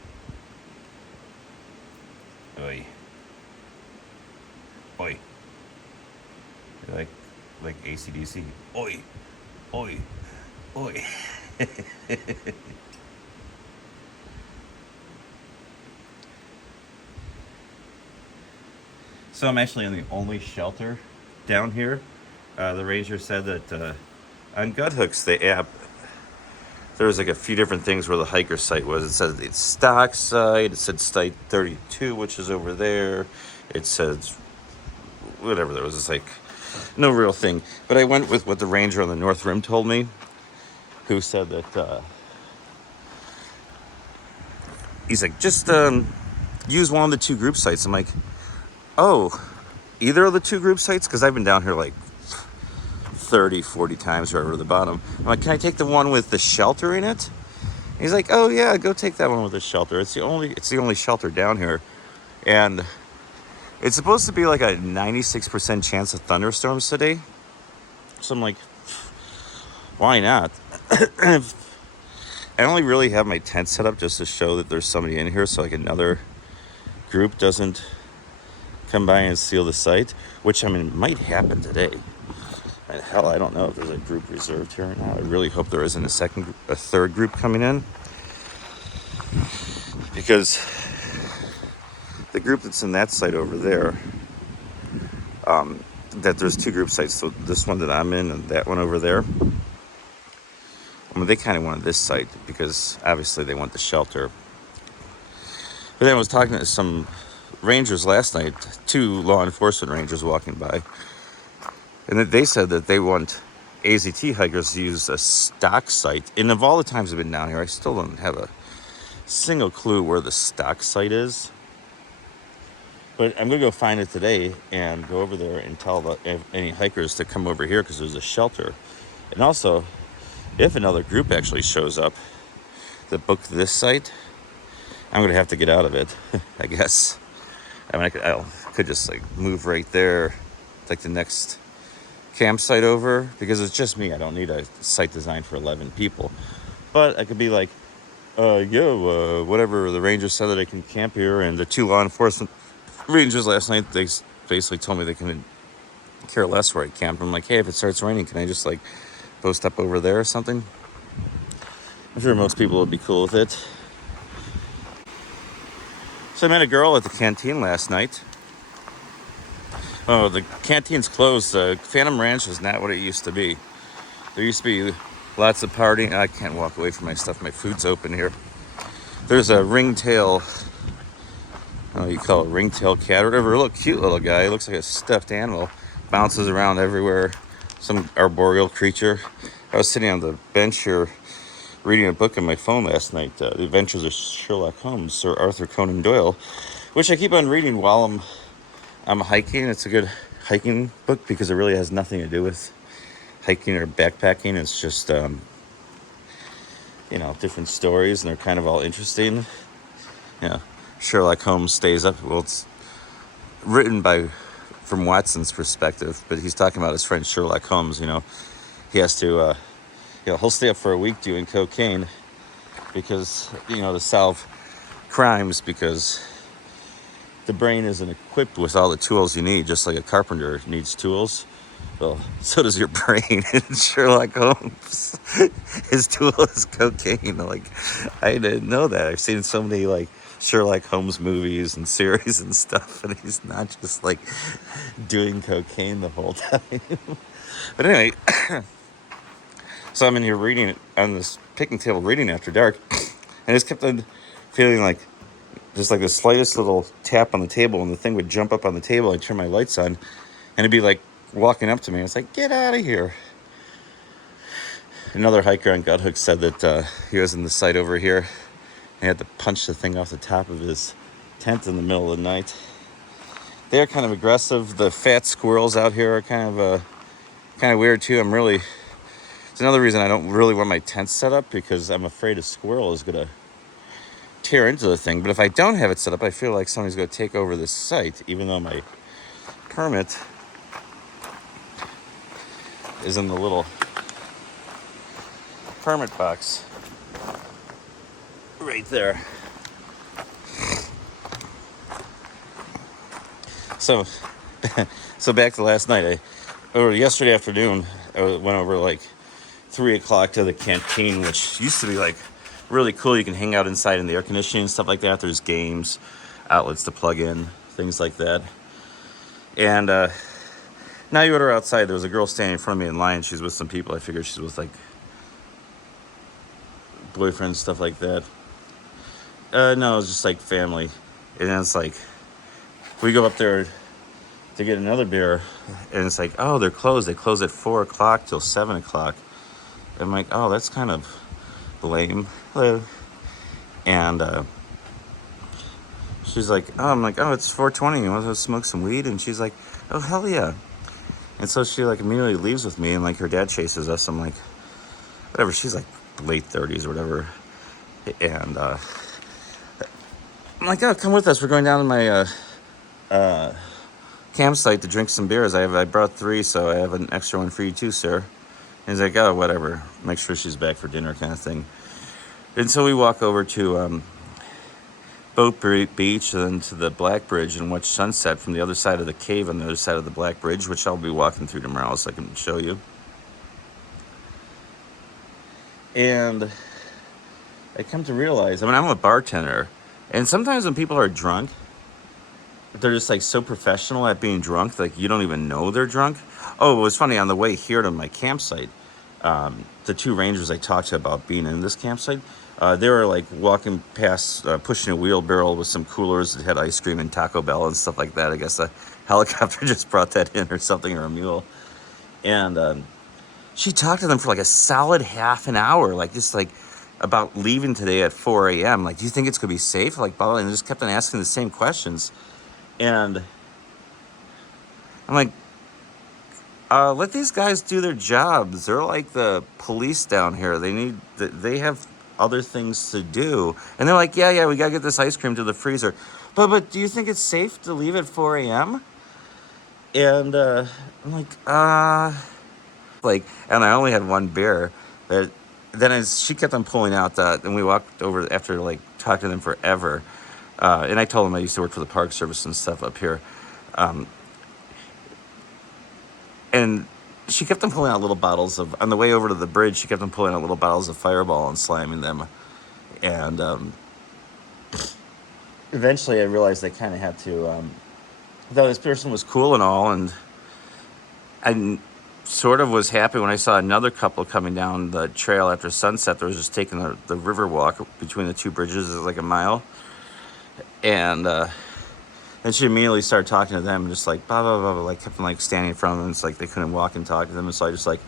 Oi. Oi. Like AC/DC. Oi. Oi. Oi. So I'm actually in the only shelter down here. The ranger said that on Gut Hooks, the app, there was like a few different things where the hiker site was. It said it's stock site. It said site 32, which is over there. It says whatever there was. It's like no real thing. But I went with what the ranger on the North Rim told me, who said that he's like, just use one of the two group sites. I'm like, oh, either of the two group sites? Because I've been down here like 30, 40 times right over the bottom. I'm like, can I take the one with the shelter in it? And he's like, oh yeah, go take that one with the shelter. It's the only shelter down here. And it's supposed to be like a 96% chance of thunderstorms today. So I'm like, why not? I only really have my tent set up just to show that there's somebody in here so like another group doesn't come by and seal the site, which I mean might happen today. And hell, I don't know if there's a group reserved here right now. I really hope there isn't a third group coming in, because the group that's in that site over there, that there's two group sites. So this one that I'm in and that one over there. I mean, they kind of wanted this site because obviously they want the shelter. But then I was talking to some rangers last night, two law enforcement rangers walking by, and they said that they want AZT hikers to use a stock site. And of all the times I've been down here, I still don't have a single clue where the stock site is. But I'm going to go find it today and go over there and tell any hikers to come over here because there's a shelter. And also, if another group actually shows up that booked this site, I'm going to have to get out of it, I guess. I mean, I could just like move right there, like the next campsite over, because it's just me. I don't need a site designed for 11 people. But I could be like, whatever, the rangers said that I can camp here, and the two law enforcement rangers last night, they basically told me they couldn't care less where I camp. I'm like, hey, if it starts raining, can I just like post up over there or something? I'm sure most people would be cool with it. So I met a girl at the canteen last night. Oh, the canteen's closed. Phantom Ranch is not what it used to be. There used to be Lots of partying. I can't walk away from my stuff. My food's open here. There's a ringtail, I don't know what you call it, ringtail cat or whatever. A little cute little guy. He looks like a stuffed animal. Bounces around everywhere. Some arboreal creature. I was sitting on the bench here reading a book on my phone last night. The Adventures of Sherlock Holmes, Sir Arthur Conan Doyle, which I keep on reading while I'm hiking. It's a good hiking book because it really has nothing to do with hiking or backpacking. It's just different stories, and they're kind of all interesting. Sherlock Holmes stays up. Well, it's written from Watson's perspective, but he's talking about his friend Sherlock Holmes. He has to, he'll stay up for a week doing cocaine because, to solve crimes, because the brain isn't equipped with all the tools you need, just like a carpenter needs tools. Well, so does your brain. And Sherlock Holmes, his tool is cocaine. I didn't know that. I've seen so many Sherlock Holmes movies and series and stuff, and he's not just doing cocaine the whole time. But anyway, so I'm in here reading on this picnic table, reading after dark, and I just kept on feeling just the slightest little tap on the table, and the thing would jump up on the table. I'd turn my lights on, and it'd be walking up to me. It's get out of here. Another hiker on Guthook said that he was in the site over here, and he had to punch the thing off the top of his tent in the middle of the night. They're kind of aggressive. The fat squirrels out here are kind of weird too. It's another reason I don't really want my tent set up, because I'm afraid a squirrel is gonna tear into the thing. But if I don't have it set up, I feel like somebody's gonna take over this site, even though my permit is in the little permit box right there. So back to last night. Yesterday afternoon, I went over 3 o'clock to the canteen, which used to be really cool. You can hang out inside in the air conditioning and stuff like that. There's games, outlets to plug in, things like that. And now you order outside. There was a girl standing in front of me in line. She's with some people. I figured she's with boyfriends, stuff like that. No, it was just family. And then it's we go up there to get another beer, and it's oh, they're closed. They close at 4 o'clock till 7 o'clock. I'm oh, that's kind of lame. Hello. And she's oh, I'm oh, it's 4:20. You want to smoke some weed? And she's oh, hell yeah. And so she immediately leaves with me, and her dad chases us. I'm whatever. She's late 30s or whatever. And I'm oh, come with us. We're going down to my campsite to drink some beers. I brought 3, so I have an extra one for you too, sir. And he's oh, whatever. Make sure she's back for dinner, kind of thing. And so we walk over to Boat Beach and then to the Black Bridge and watch sunset from the other side of the cave on the other side of the Black Bridge, which I'll be walking through tomorrow, so I can show you. And I come to realize, I'm a bartender, and sometimes when people are drunk, they're just so professional at being drunk, you don't even know they're drunk. Oh, it was funny, on the way here to my campsite, the 2 rangers I talked to about being in this campsite, they were walking past, pushing a wheelbarrow with some coolers that had ice cream and Taco Bell and stuff like that. I guess a helicopter just brought that in or something, or a mule. And she talked to them for a solid half an hour, just about leaving today at 4 a.m. Do you think it's going to be safe? And just kept on asking the same questions. And I'm let these guys do their jobs. They're the police down here. They have other things to do. And they're yeah, we got to get this ice cream to the freezer. But do you think it's safe to leave at 4 a.m.? And I'm and I only had 1 beer. But then as she kept on pulling out and we walked over after talking to them forever. And I told them I used to work for the Park Service and stuff up here. And she kept on pulling out little bottles on the way over to the bridge, she kept on pulling out little bottles of Fireball and slamming them. And eventually I realized I kind of had to, though this person was cool and all, and sort of was happy when I saw another couple coming down the trail after sunset. That was just taking the river walk between the two bridges. It was like a mile. And then she immediately started talking to them, just like blah blah blah, blah, like kept like standing in front of them. It's like they couldn't walk and talk to them, and so I just like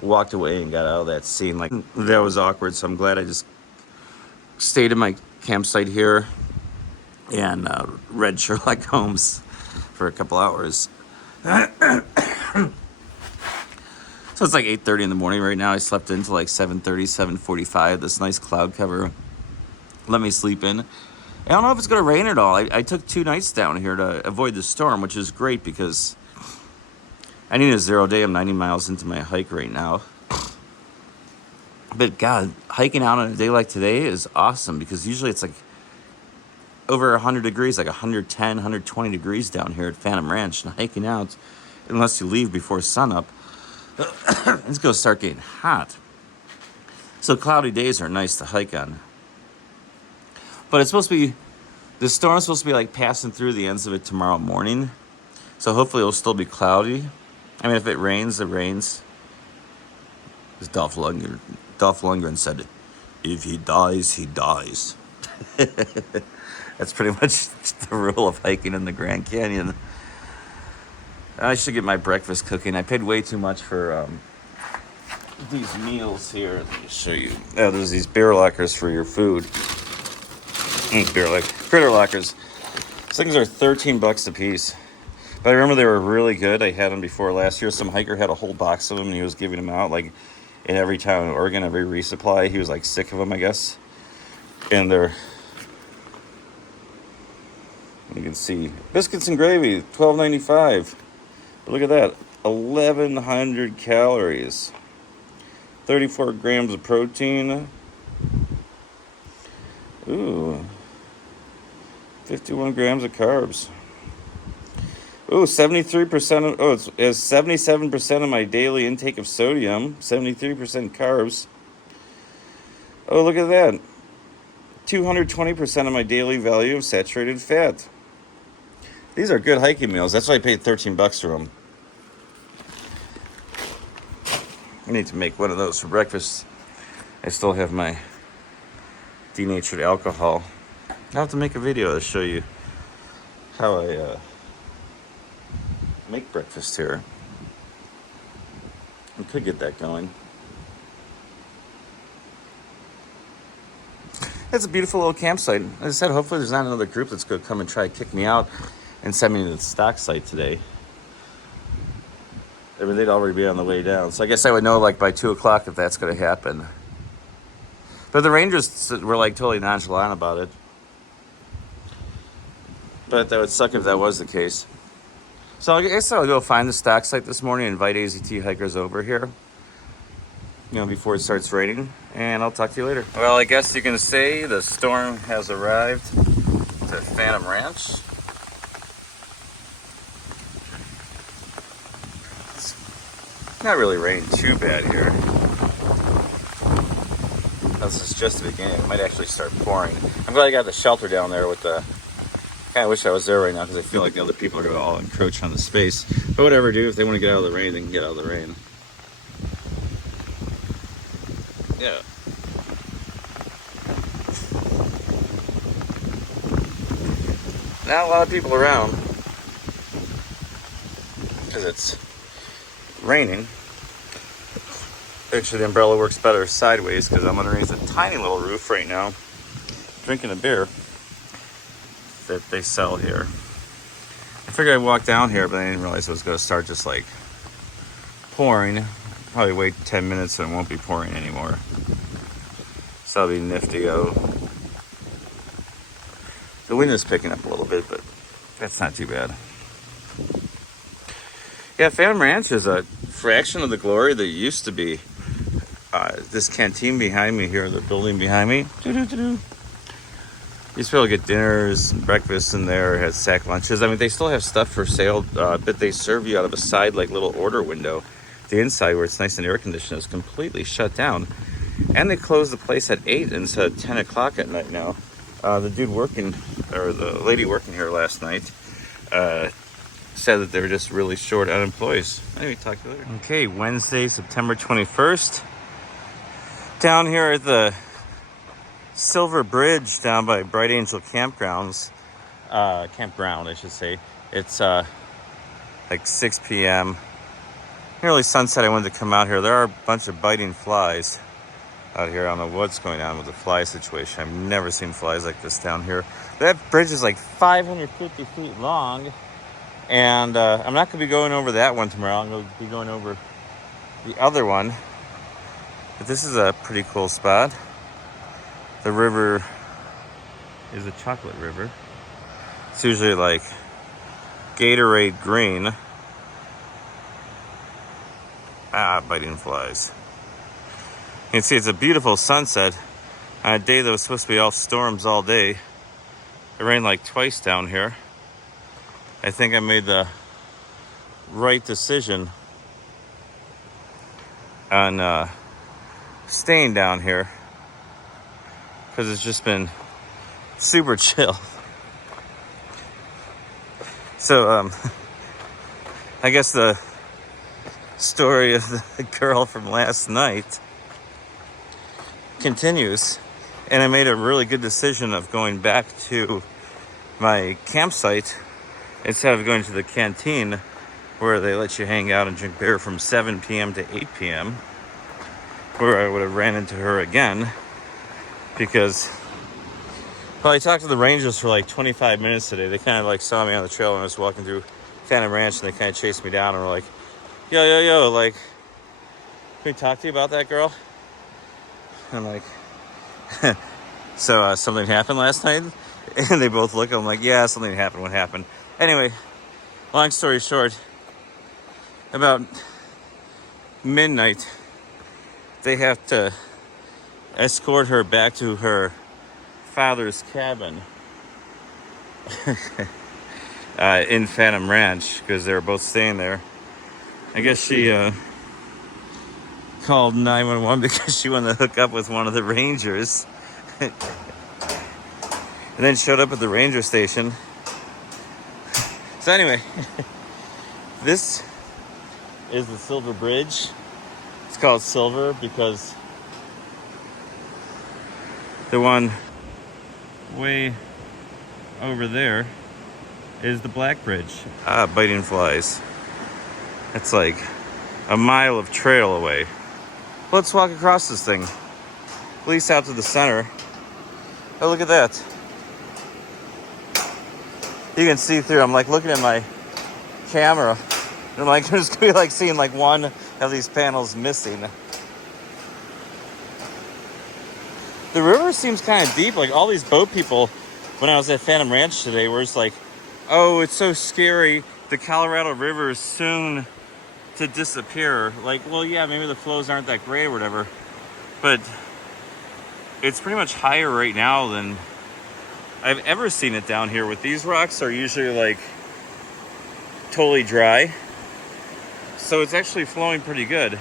walked away and got out of that scene. Like that was awkward, so I'm glad I just stayed in my campsite here and read Sherlock Holmes for a couple hours. So it's like 8:30 in the morning right now. I slept until like 7:30, 7:45. This nice cloud cover let me sleep in. I don't know if it's going to rain at all. I took 2 nights down here to avoid the storm, which is great because I need a 0 day. I'm 90 miles into my hike right now. But God, hiking out on a day like today is awesome because usually it's like over 100 degrees, like 110, 120 degrees down here at Phantom Ranch. And hiking out, unless you leave before sunup, it's going to start getting hot. So cloudy days are nice to hike on. But it's supposed to be, the storm's supposed to be like passing through the ends of it tomorrow morning. So hopefully it'll still be cloudy. I mean, if it rains, it rains. As Dolph Lundgren said, if he dies, he dies. That's pretty much the rule of hiking in the Grand Canyon. I should get my breakfast cooking. I paid way too much for these meals here. Let me show you. Oh, there's these beer lockers for your food. Critter lockers. These things are $13 a piece. But I remember they were really good. I had them before last year. Some hiker had a whole box of them and he was giving them out like in every town in Oregon, every resupply. He was like sick of them, I guess. And they're, you can see, biscuits and gravy, $12.95. But look at that, 1,100 calories, 34 grams of protein. Ooh, 51 grams of carbs. Ooh, 73% of, it has 77% of my daily intake of sodium, 73% carbs. Oh, look at that. 220% of my daily value of saturated fat. These are good hiking meals. That's why I paid $13 for them. I need to make one of those for breakfast. I still have my denatured alcohol. I'll have to make a video to show you how I make breakfast here. I could get that going. It's a beautiful little campsite. As I said, hopefully there's not another group that's going to come and try to kick me out and send me to the stock site today. I mean, they'd already be on the way down. So I guess I would know like by 2 o'clock if that's going to happen. But the rangers were like totally nonchalant about it. But that would suck if that was the case. So I guess I'll go find the stock site this morning and invite AZT hikers over here, you know, before it starts raining, and I'll talk to you later. Well, I guess you can say the storm has arrived to Phantom Ranch. It's not really raining too bad here. This is just the beginning. It might actually start pouring. I'm glad I got the shelter down there with the... I wish I was there right now because I feel like the other people are going to all encroach on the space. But whatever, dude. If they want to get out of the rain, they can get out of the rain. Yeah. Not a lot of people around because it's raining. Actually, the umbrella works better sideways because I'm underneath a tiny little roof right now, drinking a beer that they sell here. I figured I'd walk down here, but I didn't realize it was going to start just like pouring. Probably wait 10 minutes and it won't be pouring anymore. So that'll be nifty. Oh, the wind is picking up a little bit, but that's not too bad. Yeah, Phantom Ranch is a fraction of the glory that used to be. This canteen behind me here, the building behind me. You used to be able to get dinners and breakfasts in there, had sack lunches. I mean, they still have stuff for sale, but they serve you out of a side, like, little order window. The inside, where it's nice and air conditioned, is completely shut down. And they close the place at 8 instead of 10 o'clock at night now. The dude working, or the lady working here last night, said that they're just really short on employees. Anyway, talk to you later. Okay, Wednesday, September 21st. Down here at the Silver Bridge down by Bright Angel Campgrounds. Campground, I should say. It's like 6 p.m. Nearly sunset. I wanted to come out here. There are a bunch of biting flies out here. I don't know what's going on with the fly situation. I've never seen flies like this down here. That bridge is like 550 feet long. And I'm not going to be going over that one tomorrow. I'm going to be going over the other one. But this is a pretty cool spot. The river is a chocolate river. It's usually like Gatorade green. Biting flies. You can see it's a beautiful sunset on a day that was supposed to be all storms all day. It rained like twice down here. I think I made the right decision on staying down here because it's just been super chill. So I guess the story of the girl from last night continues, and I made a really good decision of going back to my campsite instead of going to the canteen where they let you hang out and drink beer from 7 p.m. to 8 p.m. where I would have ran into her again because, well, I talked to the rangers for like 25 minutes today. They kind of like saw me on the trail when I was walking through Phantom Ranch, and they kind of chased me down and were like, yo, like, can we talk to you about that girl? I'm like, so something happened last night? And they both look, I'm like, yeah, something happened. What happened? Anyway, long story short, about midnight, they have to escort her back to her father's cabin in Phantom Ranch because they were both staying there. I guess she called 911 because she wanted to hook up with one of the rangers. And then showed up at the ranger station. So anyway, this is the Silver Bridge. It's called Silver because the one way over there is the Black Bridge. Biting flies. It's like a mile of trail away. Let's walk across this thing. At least out to the center. Oh, look at that. You can see through. I'm like looking at my camera. And I'm like, there's gonna be like seeing like one of these panels missing. The river seems kind of deep. Like all these boat people, when I was at Phantom Ranch today, were just like, oh, it's so scary. The Colorado River is soon to disappear. Like, well, yeah, maybe the flows aren't that great or whatever. But it's pretty much higher right now than I've ever seen it down here. With these rocks are usually like totally dry. So it's actually flowing pretty good.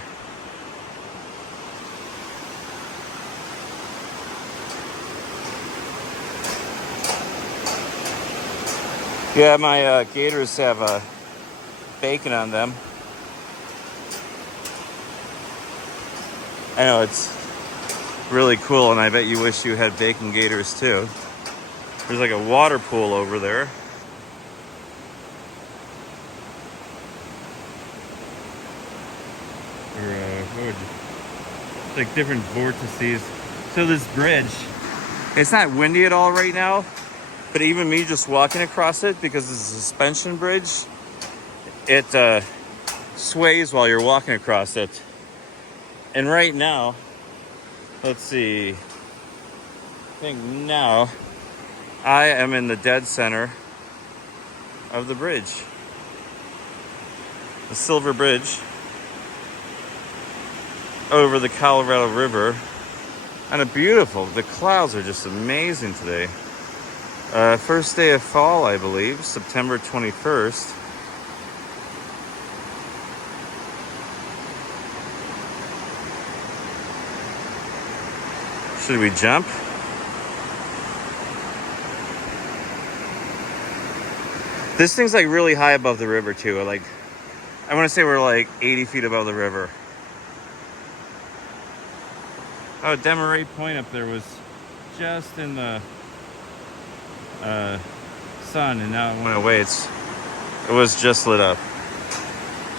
Yeah, my gators have bacon on them. I know, it's really cool, and I bet you wish you had bacon gators too. There's like a water pool over there. It's like different vortices. So this bridge, it's not windy at all right now, but even me just walking across it, because it's a suspension bridge, it sways while you're walking across it. And right now, let's see, I think now I am in the dead center of the bridge. The Silver Bridge over the Colorado River. And the clouds are just amazing today. First day of fall, I believe, September 21st. Should we jump? This thing's like really high above the river too. Like, I want to say we're like 80 feet above the river. Oh, Demaray Point up there was just in the sun, and now it went away. It was just lit up.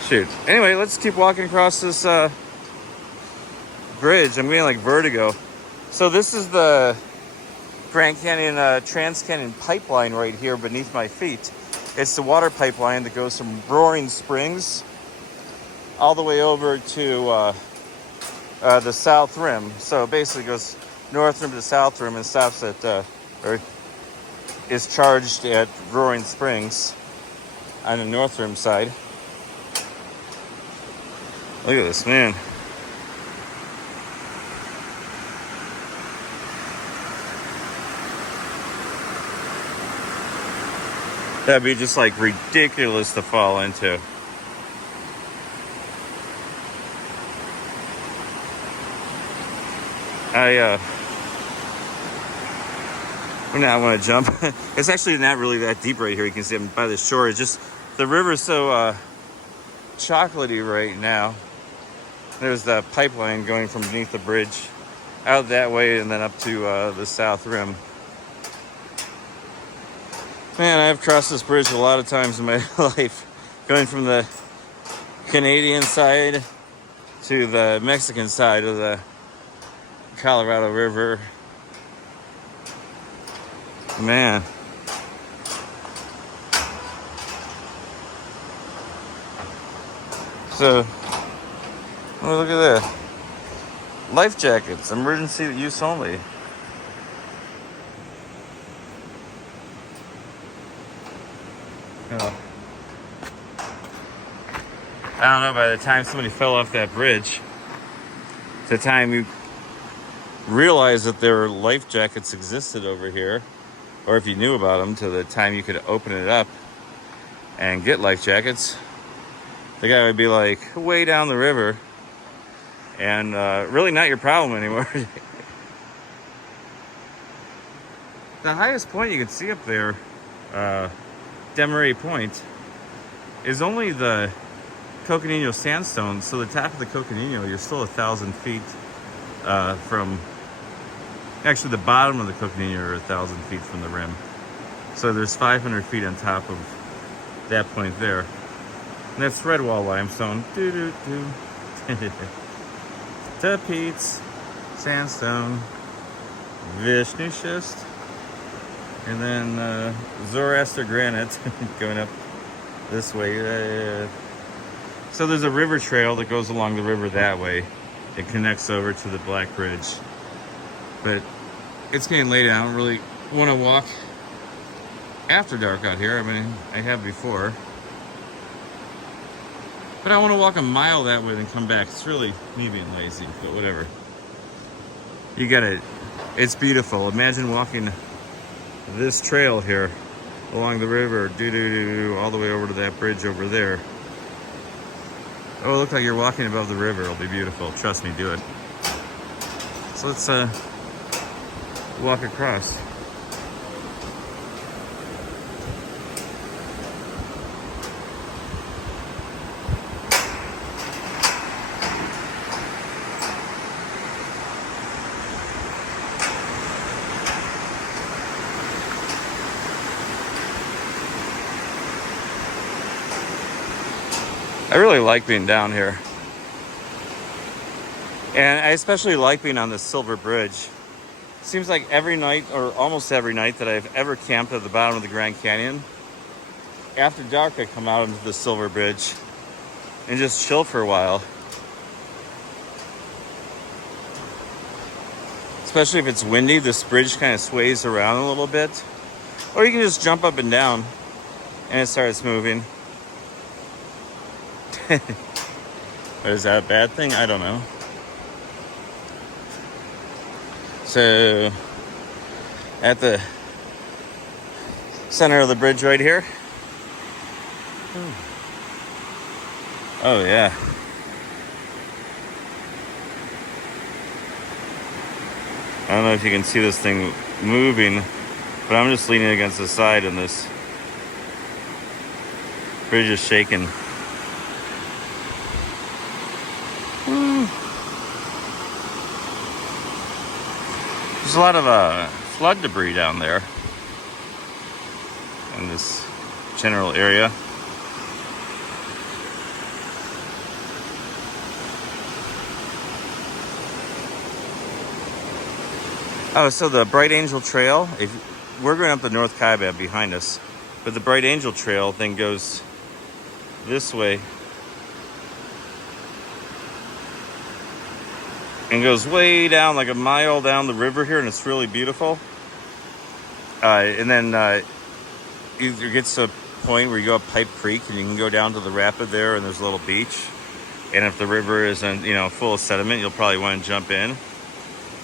Shoot. Anyway, let's keep walking across this bridge. I'm getting like vertigo. So this is the Grand Canyon Trans Canyon pipeline right here beneath my feet. It's the water pipeline that goes from Roaring Springs all the way over to the South Rim. So it basically goes North Rim to South Rim and stops at, or is charged at Roaring Springs on the North Rim side. Look at this, man. That'd be just like ridiculous to fall into. I want to jump. It's actually not really that deep right here. You can see I'm by the shore. It's just the river's so chocolatey right now. There's the pipeline going from beneath the bridge out that way and then up to the South Rim. Man, I've crossed this bridge a lot of times in my life, going from the Canadian side to the Mexican side of the Colorado River. Man. So, oh, look at that. Life jackets, emergency use only. Oh. I don't know, by the time somebody fell off that bridge, the time you realize that there were life jackets existed over here, or if you knew about them, to the time you could open it up and get life jackets, the guy would be like way down the river and really not your problem anymore. The highest point you can see up there, Demaray Point, is only the Coconino Sandstone. So the top of the Coconino, you're still 1,000 feet from, actually the bottom of the Coconino, you're 1,000 feet from the rim. So there's 500 feet on top of that point there. And that's red wall limestone. Tapeats, sandstone, Vishnu schist, and then Zoroaster granite going up this way. So there's a river trail that goes along the river that way. It connects over to the Black Bridge. But it's getting late. I don't really want to walk after dark out here. I mean, I have before. But I want to walk a mile that way and come back. It's really me being lazy, but whatever. You got it. It's beautiful. Imagine walking this trail here along the river, all the way over to that bridge over there. Oh, it looks like you're walking above the river. It'll be beautiful. Trust me, do it. So let's walk across. I really like being down here. And I especially like being on the Silver Bridge. Seems like every night, or almost every night, that I've ever camped at the bottom of the Grand Canyon, after dark I come out into the Silver Bridge and just chill for a while. Especially if it's windy, this bridge kind of sways around a little bit. Or you can just jump up and down and it starts moving. Is that a bad thing? I don't know. So, at the center of the bridge right here. Oh, yeah. I don't know if you can see this thing moving, but I'm just leaning against the side in this Bridge is shaking. There's a lot of flood debris down there in this general area. Oh, so the Bright Angel Trail, we're going up the North Kaibab behind us, but the Bright Angel Trail then goes this way and goes way down, like a mile down the river here, and it's really beautiful. And then either gets to a point where you go up Pipe Creek and you can go down to the rapid there, and there's a little beach. And if the river isn't, full of sediment, you'll probably want to jump in.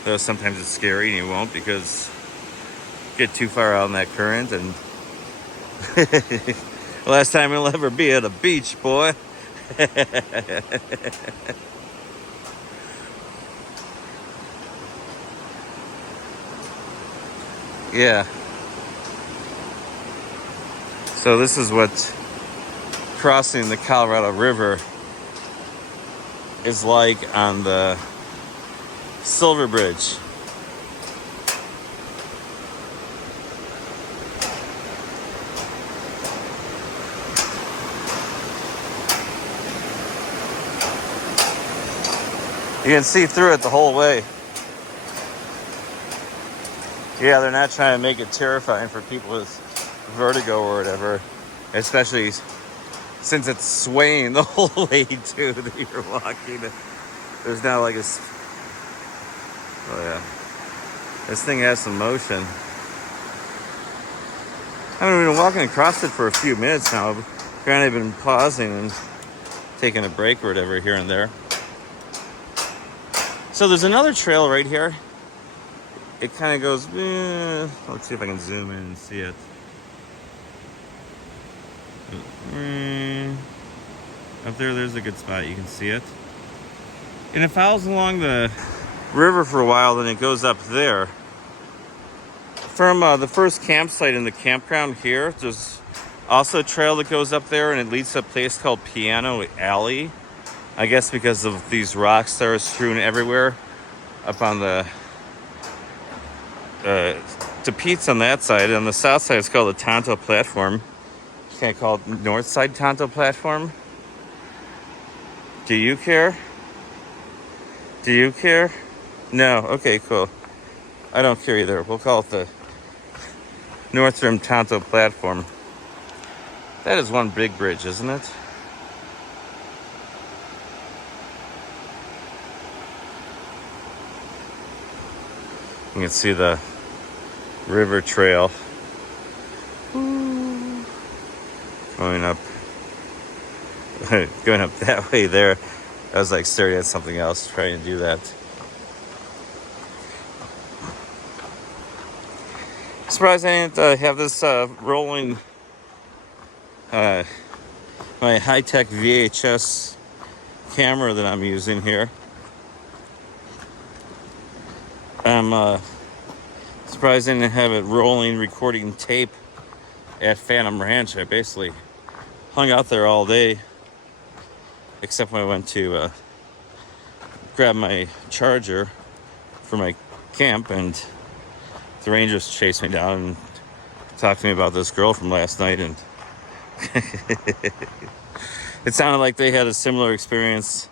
Though sometimes it's scary and you won't, because you get too far out in that current. And last time you'll ever be at a beach, boy. Yeah. So this is what crossing the Colorado River is like on the Silver Bridge. You can see through it the whole way. Yeah, they're not trying to make it terrifying for people with vertigo or whatever, especially since it's swaying the whole way too that you're walking. There's not like a... Oh yeah. This thing has some motion. I mean, we've been walking across it for a few minutes now. Granted, I've been pausing and taking a break or whatever here and there. So there's another trail right here. It kind of goes... let's see if I can zoom in and see it. Up there's a good spot. You can see it. And it follows along the river for a while, then it goes up there. From the first campsite in the campground here, there's also a trail that goes up there, and it leads to a place called Piano Alley. I guess because of these rocks that are strewn everywhere up on the to Pete's on that side. On the south side, it's called the Tonto Platform. You can't call it North Side Tonto Platform. Do you care? Do you care? No. Okay, cool. I don't care either. We'll call it the North Rim Tonto Platform. That is one big bridge, isn't it? You can see the river trail going up that way there. I was like staring at something else trying to do that. Surprised I didn't have this rolling my high-tech VHS camera that I'm using here. I'm surprised I didn't have it rolling recording tape at Phantom Ranch. I basically hung out there all day, except when I went to grab my charger for my camp, and the Rangers chased me down and talked to me about this girl from last night, and it sounded like they had a similar experience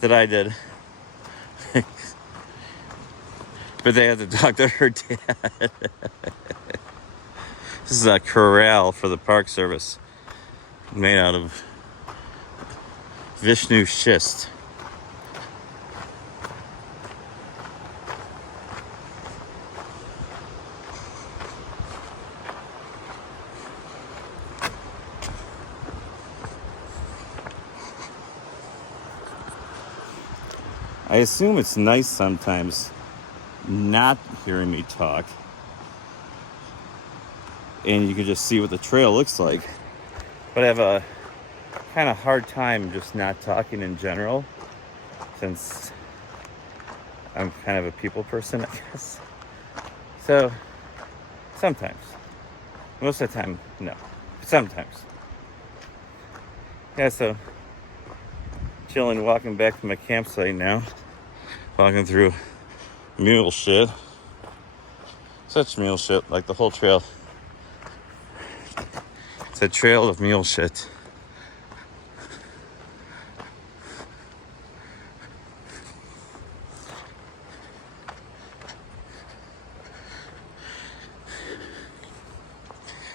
that I did. But they had to talk to her dad. This is a corral for the Park Service, made out of Vishnu schist. I assume it's nice sometimes not hearing me talk, and you can just see what the trail looks like. But I have a kind of hard time just not talking in general, since I'm kind of a people person, I guess. So sometimes, most of the time, no, sometimes. Yeah, so chilling, walking back to my campsite now. Walking through mule shit. Such mule shit, like the whole trail. It's a trail of mule shit.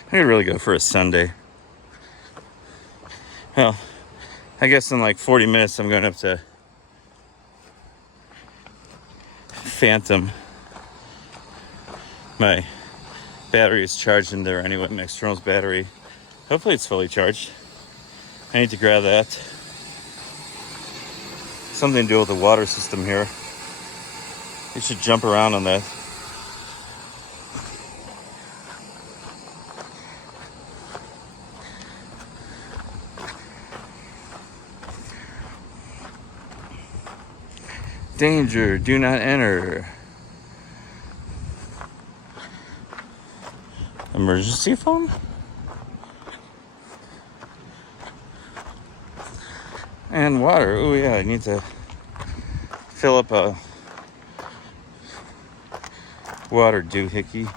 I could really go for a Sunday. Well, I guess in like 40 minutes I'm going up to Phantom. My battery is charged in there anyway, my external's battery. Hopefully it's fully charged. I need to grab that. Something to do with the water system here. You should jump around on that. Danger, do not enter. Emergency phone? And water. Oh yeah, I need to fill up a water doohickey.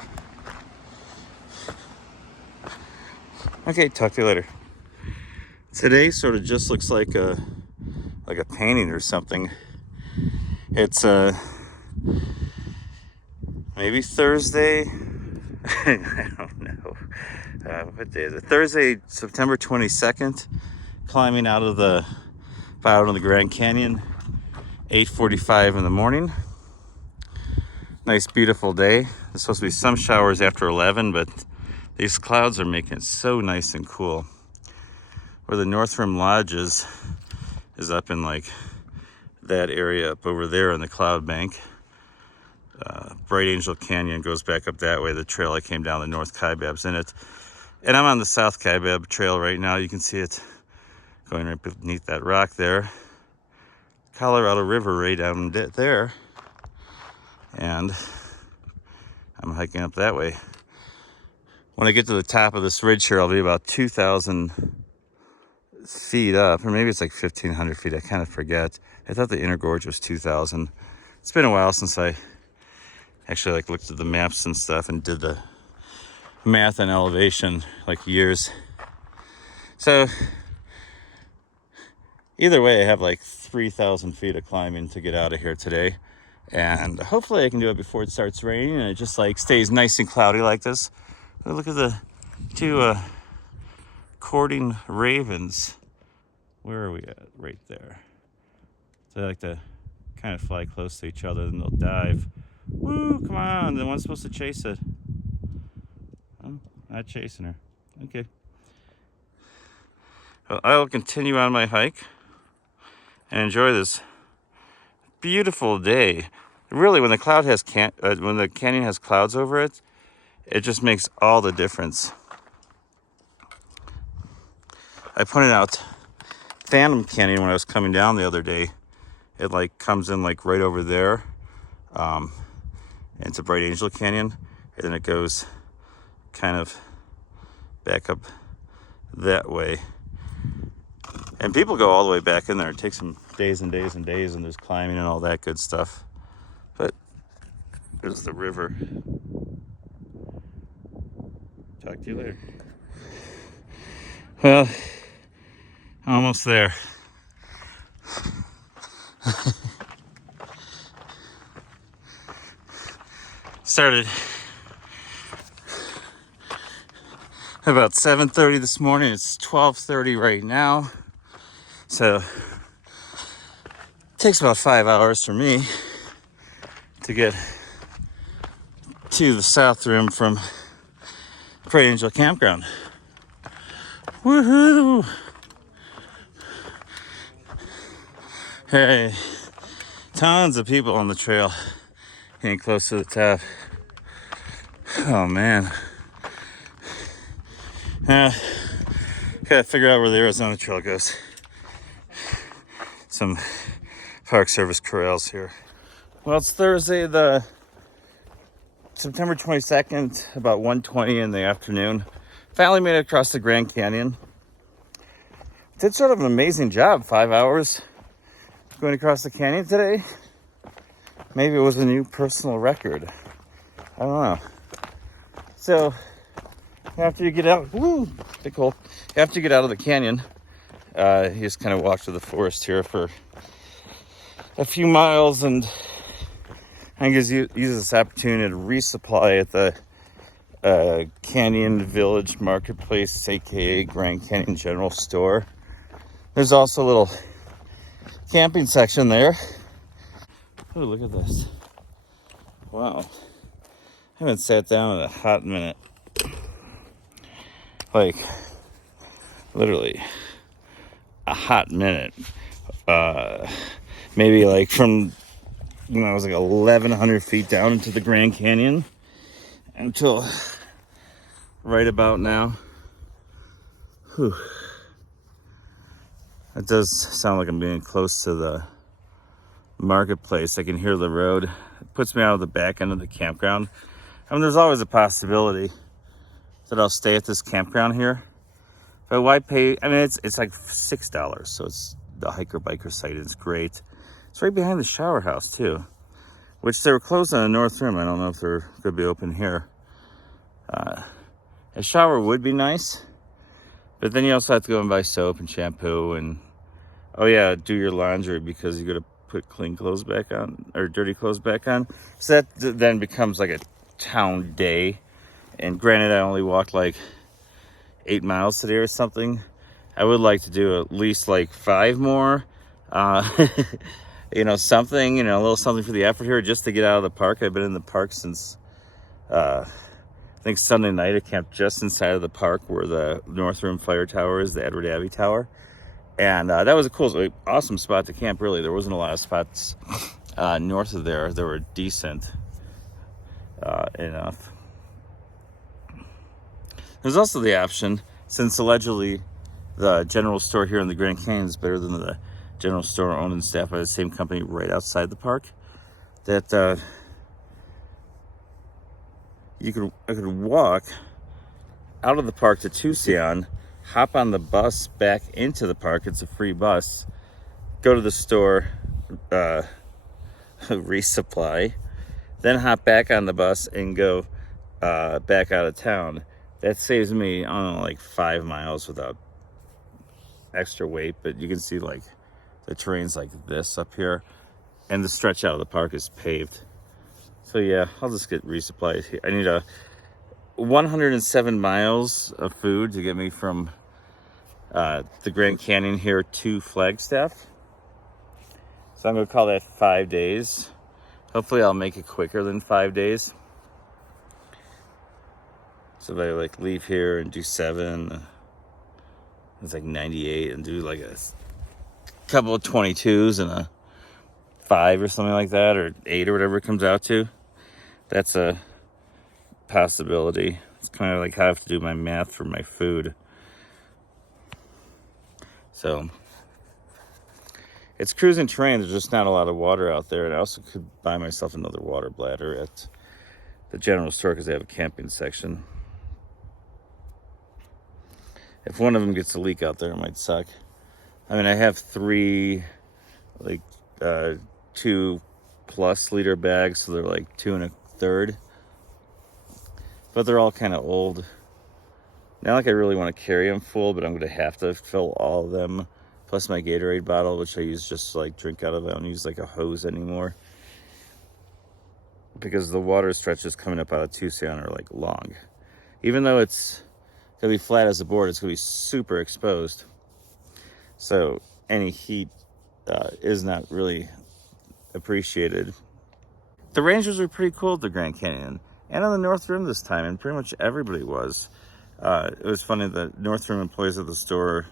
Okay, talk to you later. Today sort of just looks like a painting or something. It's maybe Thursday. I don't know. What day is it? Thursday, September 22nd. Climbing out of the Grand Canyon, 8:45 in the morning. Nice, beautiful day. There's supposed to be some showers after 11, but these clouds are making it so nice and cool. Where the North Rim Lodge is up in like that area up over there on the cloud bank. Bright Angel Canyon goes back up that way. The trail I came down, the North Kaibab's in it. And I'm on the South Kaibab trail right now. You can see it going right beneath that rock there. Colorado River right down there. And I'm hiking up that way. When I get to the top of this ridge here, I'll be about 2,000 feet up, or maybe it's like 1,500 feet. I kind of forget. I thought the inner gorge was 2,000. It's been a while since I actually like looked at the maps and stuff and did the math and elevation, like years. So either way, I have like 3,000 feet of climbing to get out of here today. And hopefully I can do it before it starts raining and it just like stays nice and cloudy like this. Look at the two courting ravens. Where are we at? Right there. They like to kind of fly close to each other and they'll dive. Woo, come on. The one's supposed to chase it. Oh, not chasing her. Okay. Well, I will continue on my hike and enjoy this beautiful day. Really, when the when the canyon has clouds over it, it just makes all the difference. I pointed out Phantom Canyon when I was coming down the other day. It like comes in like right over there into Bright Angel Canyon, and then it goes kind of back up that way. And people go all the way back in there. It takes them days and days and days, and there's climbing and all that good stuff. But there's the river. Talk to you later. Well, almost there. Started about 7:30 this morning. It's 12:30 right now. So it takes about 5 hours for me to get to the South Rim from Bright Angel Campground. Woohoo! Hey, tons of people on the trail getting close to the top. Oh man. Gotta figure out where the Arizona Trail goes. Some Park Service corrals here. Well, it's Thursday, the September 22nd, about 1:20 in the afternoon. Finally made it across the Grand Canyon. did sort of an amazing job. 5 hours going across the canyon today. Maybe it was a new personal record. I don't know. So after you get out, big hole. After you get out of the canyon, you just kind of walk through the forest here for a few miles, and I guess use this opportunity to resupply at the Canyon Village Marketplace, aka Grand Canyon General Store. There's also a little camping section there. Oh, look at this. Wow. I haven't sat down in a hot minute. Like, literally a hot minute. Maybe like from when I was like 1,100 feet down into the Grand Canyon until right about now. Whew. It does sound like I'm being close to the marketplace. I can hear the road. It puts me out of the back end of the campground. I mean, there's always a possibility that I'll stay at this campground here. But why pay? I mean, it's like $6, so it's the hiker biker site. It's great. It's right behind the shower house too, which they were closed on the north rim. I don't know if they're going to be open here. A shower would be nice, but then you also have to go and buy soap and shampoo and, oh yeah, do your laundry because you got to put clean clothes back on or dirty clothes back on. So that then becomes like a town day. And granted, I only walked like 8 miles today or something. I would like to do at least like 5 more. You know, something, you know, a little something for the effort here just to get out of the park. I've been in the park since, I think Sunday night. I camped just inside of the park where the North Rim Fire Tower is, the Edward Abbey Tower. And that was a cool, awesome spot to camp, really. There wasn't a lot of spots north of there that were decent enough. There's also the option, since allegedly the general store here in the Grand Canyon is better than the general store owned and staffed by the same company right outside the park, that I could walk out of the park to Tusayan, hop on the bus back into the park. It's a free bus. Go to the store, resupply, then hop back on the bus and go back out of town. That saves me, I don't know, like 5 miles without extra weight. But you can see like the terrain's like this up here, and the stretch out of the park is paved. So yeah, I'll just get resupplied here. I need 107 miles of food to get me from the Grand Canyon here to Flagstaff. So I'm gonna call that 5 days. Hopefully I'll make it quicker than 5 days. So if I like leave here and do 7, it's like 98, and do like a couple of 22s and a 5 or something like that, or 8 or whatever it comes out to. That's a possibility. It's kind of like how I have to do my math for my food. So it's cruising terrain. There's just not a lot of water out there. And I also could buy myself another water bladder at the general store because they have a camping section. If one of them gets a leak out there, it might suck. I mean, I have 3, like, 2+ liter bags, so they're like 2 1/3. But they're all kind of old. Not like I really want to carry them full, but I'm going to have to fill all of them. Plus my Gatorade bottle, which I use just to like drink out of. I don't use like a hose anymore. Because the water stretches coming up out of Tusayan are like long. Even though it's going to be flat as a board, it's going to be super exposed. So any heat is not really appreciated. The rangers were pretty cool at the Grand Canyon and on the North Rim this time, and pretty much everybody was. It was funny, the North Rim employees of the store,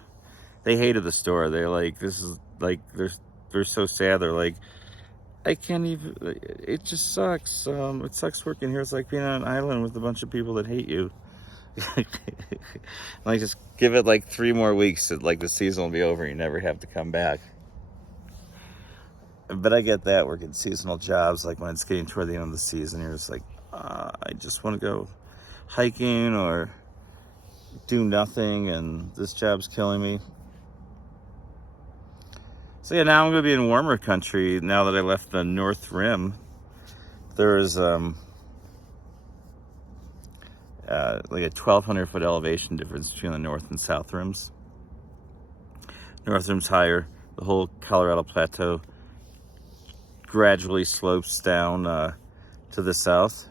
they hated the store. They're like, this is like, they're so sad. They're like, I can't even, it just sucks. It sucks working here. It's like being on an island with a bunch of people that hate you. Like, just give it like 3 more weeks, like the season will be over and you never have to come back. But I get that working seasonal jobs, like when it's getting toward the end of the season, you're just like, I just want to go hiking or do nothing, and this job's killing me. So yeah, now I'm gonna be in warmer country now that I left the North Rim. There's like a 1,200 foot elevation difference between the North and South Rims. North Rim's higher. The whole Colorado Plateau gradually slopes down to the south.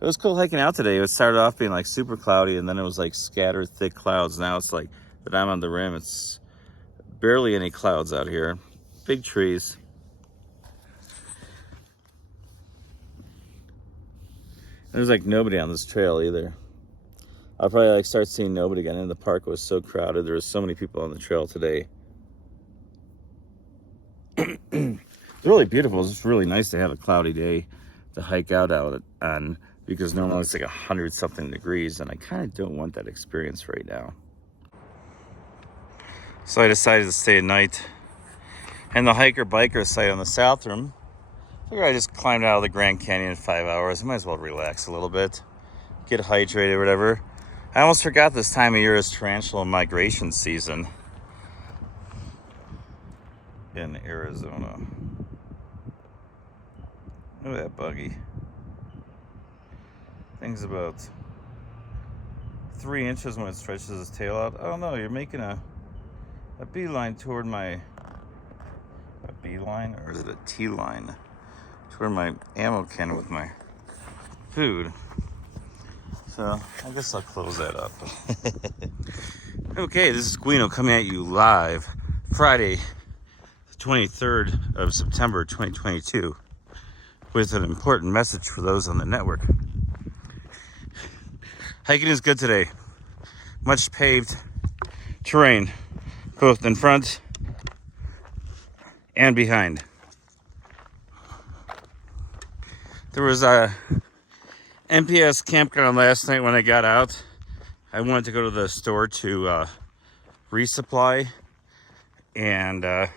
It was cool hiking out today. It started off being like super cloudy, and then it was like scattered thick clouds. Now it's like that I'm on the rim, it's barely any clouds out here. Big trees. There's like nobody on this trail either. I'll probably like start seeing nobody again. And the park was so crowded. There was so many people on the trail today. It's really beautiful. It's just really nice to have a cloudy day to hike out on, because normally it's like 100 something degrees, and I kind of don't want that experience right now. So I decided to stay at night and the hiker biker site on the South Rim. Figure I just climbed out of the Grand Canyon in 5 hours. I might as well relax a little bit, get hydrated, whatever. I almost forgot this time of year is tarantula migration season in Arizona. Look at that buggy. Thing's about 3 inches when it stretches its tail out. Oh no, you're making a beeline toward my... A beeline? Or is it a T-line? Toward my ammo can with my food. So I guess I'll close that up. Okay, this is Guino coming at you live Friday, the 23rd of September 2022, with an important message for those on the network. Hiking is good today. Much paved terrain, both in front and behind. There was a NPS campground last night when I got out. I wanted to go to the store to resupply, and I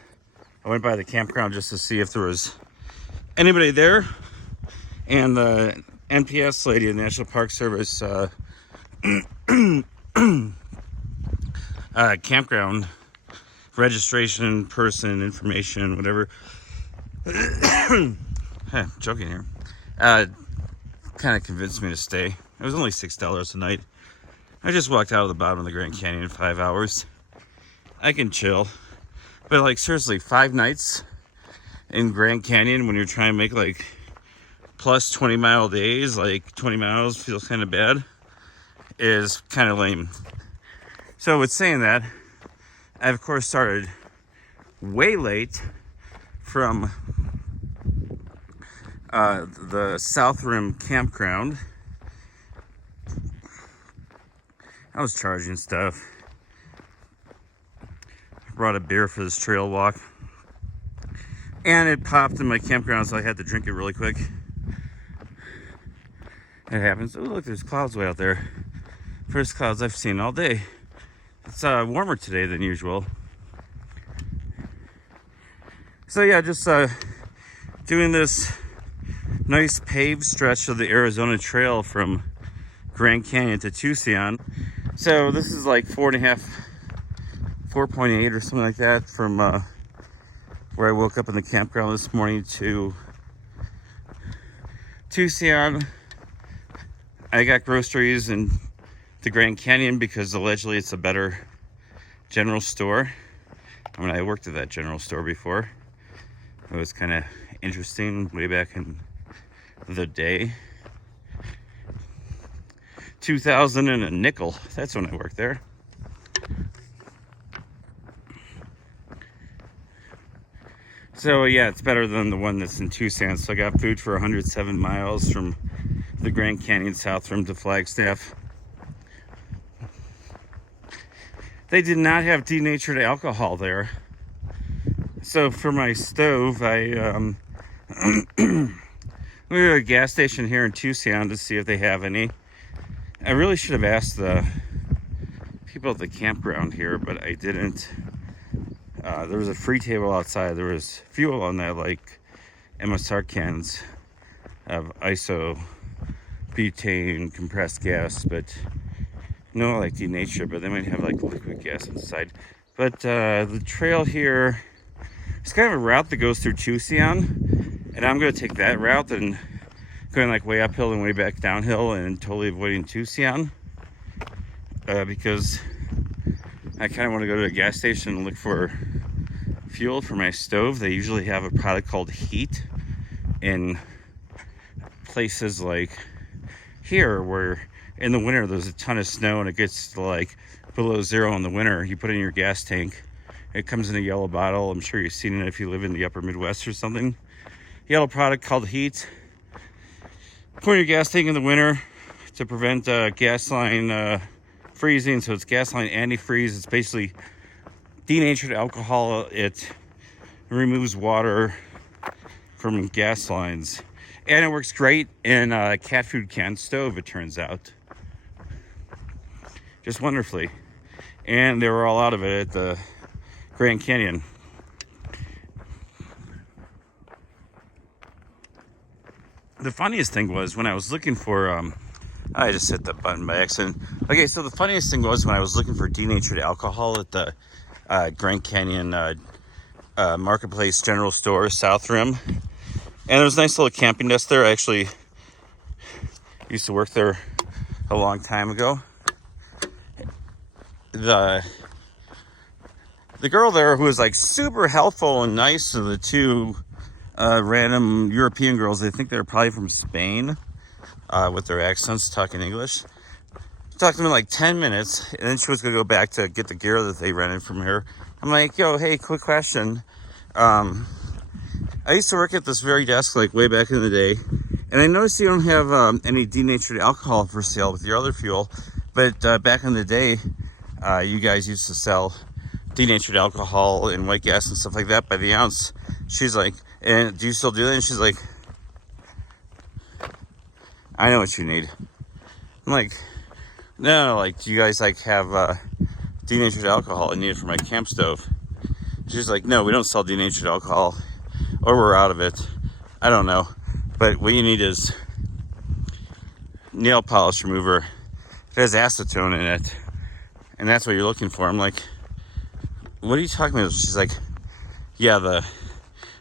went by the campground just to see if there was anybody there. And the NPS lady, the National Park Service campground registration person information, whatever. Hey, joking here. Kind of convinced me to stay. It was only $6 a night. I just walked out of the bottom of the Grand Canyon in 5 hours. I can chill. But like seriously, 5 nights in Grand Canyon when you're trying to make like plus 20 mile days, like 20 miles feels kind of bad, is kind of lame. So with saying that, I of course started way late from the South Rim campground. I was charging stuff. Brought a beer for this trail walk, and it popped in my campground, so I had to drink it really quick. It happens. Oh look, there's clouds way out there. First clouds I've seen all day. It's warmer today than usual. So yeah, just doing this nice paved stretch of the Arizona Trail from Grand Canyon to Tusayan. So this is like 4.5, 4.8 or something like that from where I woke up in the campground this morning to Tusayan. I got groceries in the Grand Canyon because allegedly it's a better general store. I mean, I worked at that general store before. It was kind of interesting way back in the day. 2000 and a nickel. That's when I worked there. So yeah, it's better than the one that's in Tucson. So I got food for 107 miles from the Grand Canyon South Rim to Flagstaff. They did not have denatured alcohol there. So for my stove, I we were at a gas station here in Tucson to see if they have any. I really should have asked the people at the campground here, but I didn't. There was a free table outside. There was fuel on that, like MSR cans of isobutane compressed gas, but no like denature, but they might have like liquid gas inside. But the trail here, it's kind of a route that goes through Tusayan, and I'm going to take that route and going like way uphill and way back downhill and totally avoiding Tusayan because I kind of want to go to a gas station and look for fuel for my stove. They usually have a product called heat in places like here where in the winter there's a ton of snow and it gets to like below zero in the winter. You put it in your gas tank. It comes in a yellow bottle. I'm sure you've seen it if you live in the upper Midwest or something. Yellow product called heat. Put in your gas tank in the winter to prevent gas line freezing. So it's gas line antifreeze. It's basically denatured alcohol. It removes water from gas lines. And it works great in a cat food can stove, it turns out. Just wonderfully. And they were all out of it at the Grand Canyon. The funniest thing was when I was looking for, I just hit the button by accident. Okay, so the funniest thing was when I was looking for denatured alcohol at the Grand Canyon Marketplace General Store, South Rim. And there was a nice little camping desk there. I actually used to work there a long time ago. The girl there who was like super helpful and nice to the two random European girls, I think they're probably from Spain, with their accents talking English. Talked to me like 10 minutes, and then she was gonna go back to get the gear that they rented from her. I'm like, yo, hey, quick question. I used to work at this very desk like way back in the day, and I noticed you don't have any denatured alcohol for sale with your other fuel, but back in the day, you guys used to sell denatured alcohol and white gas and stuff like that by the ounce. She's like, and do you still do that? And she's like, I know what you need. I'm like, no, like, do you guys like have denatured alcohol? I need it for my camp stove. She's like, no, we don't sell denatured alcohol, or we're out of it. I don't know, but what you need is nail polish remover. It has acetone in it, and that's what you're looking for. I'm like, what are you talking about? She's like, yeah, the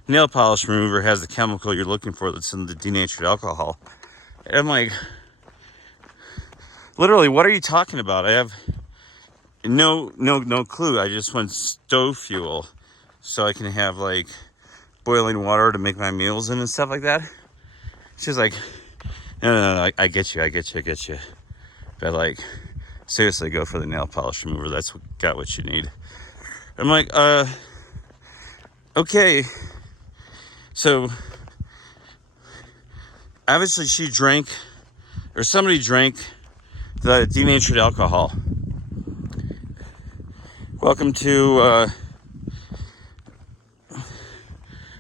nail polish remover has the chemical you're looking for that's in the denatured alcohol. And I'm like, literally, what are you talking about? I have no clue. I just want stove fuel so I can have like boiling water to make my meals in and stuff like that. She's like, no, I get you. But like, seriously, go for the nail polish remover. That's got what you need. I'm like, okay. So obviously she drank, or somebody drank the denatured alcohol. Welcome to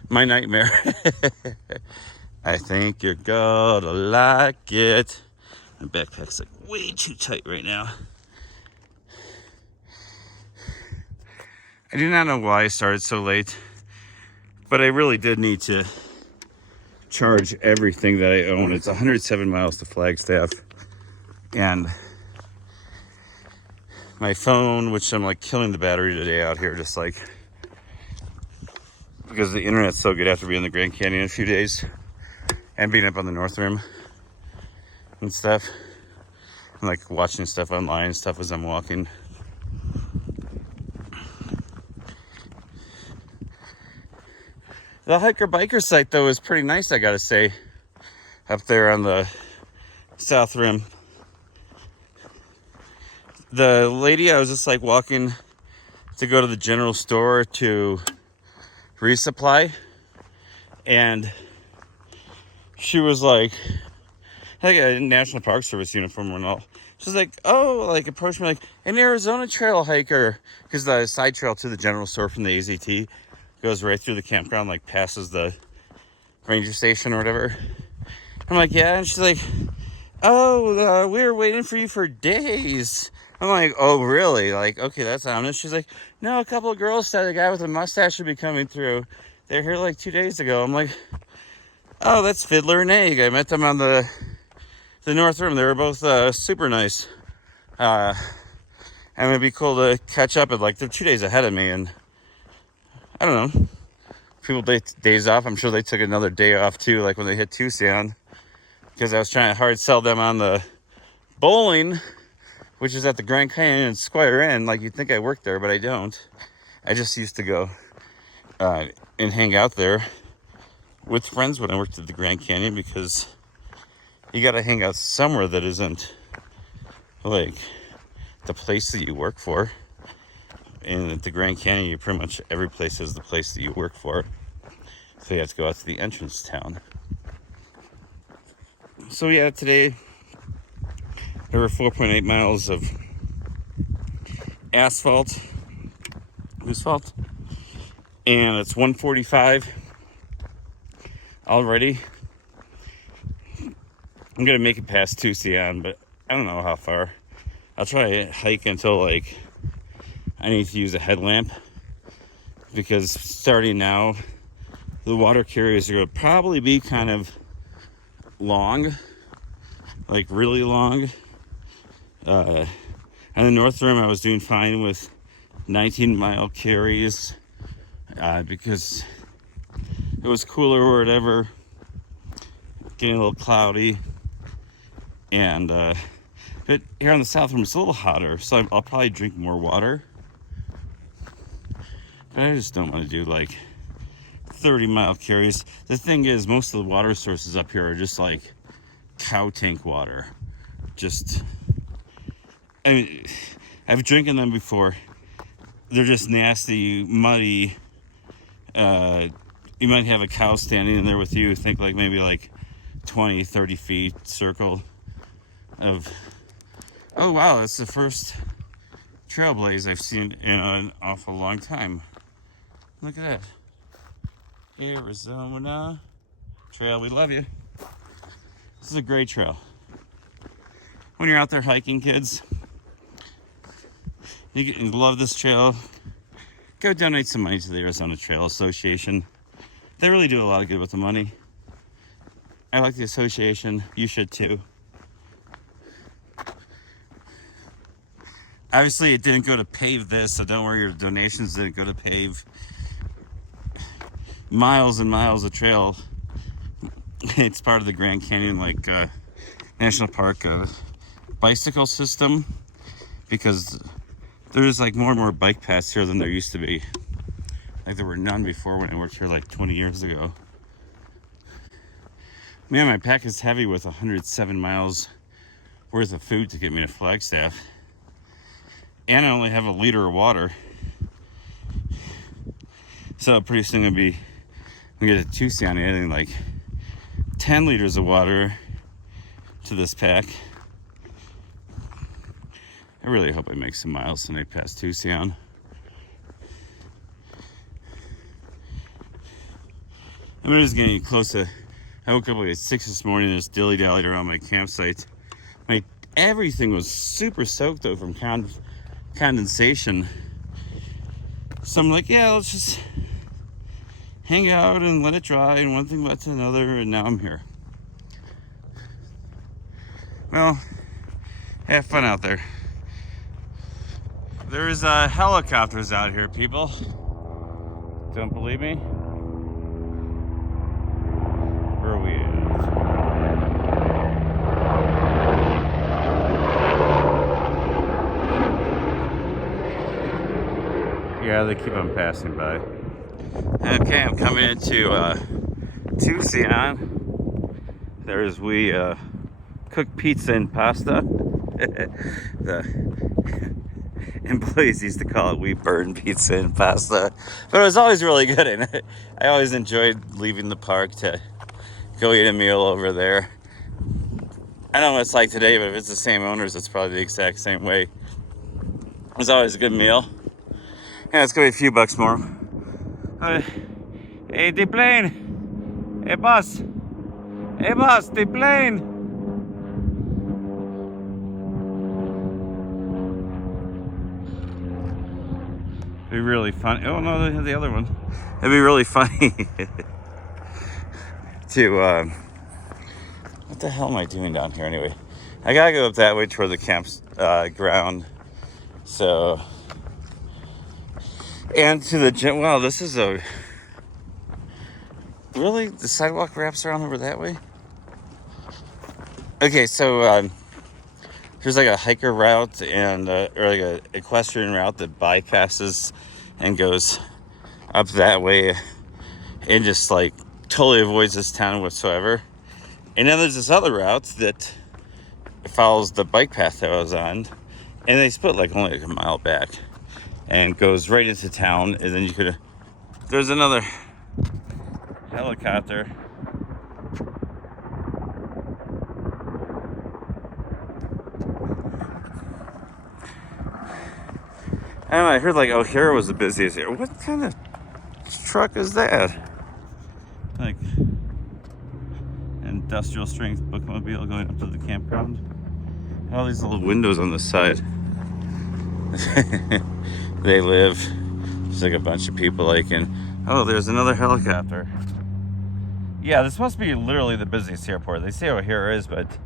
my nightmare. I think you're gonna like it. My backpack's like way too tight right now. I do not know why I started so late, but I really did need to charge everything that I own. It's 107 miles to Flagstaff, and my phone, which I'm like killing the battery today out here, just like because the internet's so good after being in the Grand Canyon a few days and being up on the North Rim and stuff. I'm like watching stuff online and stuff as I'm walking. The hiker biker site though is pretty nice, I gotta say, up there on the South Rim. The lady, I was just like walking to go to the general store to resupply, and she was like a National Park Service uniform and all. She's like, oh, like approached me like an Arizona trail hiker, because the side trail to the general store from the AZT goes right through the campground, like passes the ranger station or whatever. I'm like, yeah. And she's like, oh, we were waiting for you for days. I'm like, oh, really? Like, okay, that's honest. She's like, no, a couple of girls said a guy with a mustache should be coming through. They're here like 2 days ago. I'm like, oh, that's Fiddler and Egg. I met them on the North Rim. They were both super nice. And it'd be cool to catch up. Like, they're 2 days ahead of me, and I don't know. People take days off. I'm sure they took another day off too, like when they hit Tusayan, because I was trying to hard sell them on the bowling, which is at the Grand Canyon Square Inn. Like, you'd think I worked there, but I don't. I just used to go and hang out there with friends when I worked at the Grand Canyon, because you got to hang out somewhere that isn't like the place that you work for. And at the Grand Canyon, you pretty much every place is the place that you work for. So you have to go out to the entrance town. So yeah, today there were 4.8 miles of asphalt, and it's 1:45 already. I'm gonna make it past Tusayan, but I don't know how far. I'll try to hike until like I need to use a headlamp, because starting now, the water carriers are going to probably be kind of long, like really long. On the North Rim, I was doing fine with 19-mile carries because it was cooler or whatever, getting a little cloudy. And but here on the South Rim, it's a little hotter, so I'll probably drink more water. But I just don't want to do like 30-mile carries. The thing is, most of the water sources up here are just like cow tank water. I mean, I've drinking them before. They're just nasty, muddy. You might have a cow standing in there with you. Think like maybe like 20, 30 feet circle of. Oh wow, that's the first trailblaze I've seen in an awful long time. Look at that. Arizona Trail, we love you. This is a great trail. When you're out there hiking, kids, you love this trail, go donate some money to the Arizona Trail Association. They really do a lot of good with the money. I like the association. You should too. Obviously, it didn't go to pave this, so don't worry, your donations didn't go to pave miles and miles of trail. It's part of the Grand Canyon National Park bicycle system, because there's like more and more bike paths here than there used to be. Like, there were none before when I worked here like 20 years ago. Man, my pack is heavy with 107 miles worth of food to get me to Flagstaff, and I only have a liter of water. So pretty soon I'm gonna get a Tusayan adding like 10 liters of water to this pack. I really hope I make some miles tonight past Tusayan. I'm just getting close to. I woke up like at 6 this morning and just dilly-dallied around my campsite. Everything was super soaked though from condensation. So I'm like, yeah, let's just hang out and let it dry, and one thing led to another, and now I'm here. Well, have fun out there. There's helicopters out here, people. Don't believe me? Where are we at? Yeah, they keep on passing by. Okay, I'm coming into Tusayan. There's we cook pizza and pasta. The employees used to call it we burn pizza and pasta, but it was always really good, and I always enjoyed leaving the park to go eat a meal over there. I don't know what it's like today, but if it's the same owners, it's probably the exact same way. It was always a good meal. Yeah, it's gonna be a few bucks more. Hey, the plane. Hey, boss. Hey, boss, the plane. It'd be really funny. Oh no, the other one. It'd be really funny to. What the hell am I doing down here anyway? I gotta go up that way toward the campground So, and to the gym. Wow, this is a really the sidewalk wraps around over that way. Okay, so there's like a hiker route and or like a equestrian route that bypasses and goes up that way and just like totally avoids this town whatsoever. And then there's this other route that follows the bike path that I was on, and they split like only like a mile back and goes right into town. And then you could there's another helicopter. I don't know, I heard like O'Hara was the busiest here. What kind of truck is that? Like industrial strength bookmobile going up to the campground. All these little windows on the side. They live. There's like a bunch of people like in. Oh, there's another helicopter. Yeah, this must be literally the busiest airport. They say O'Hara is, but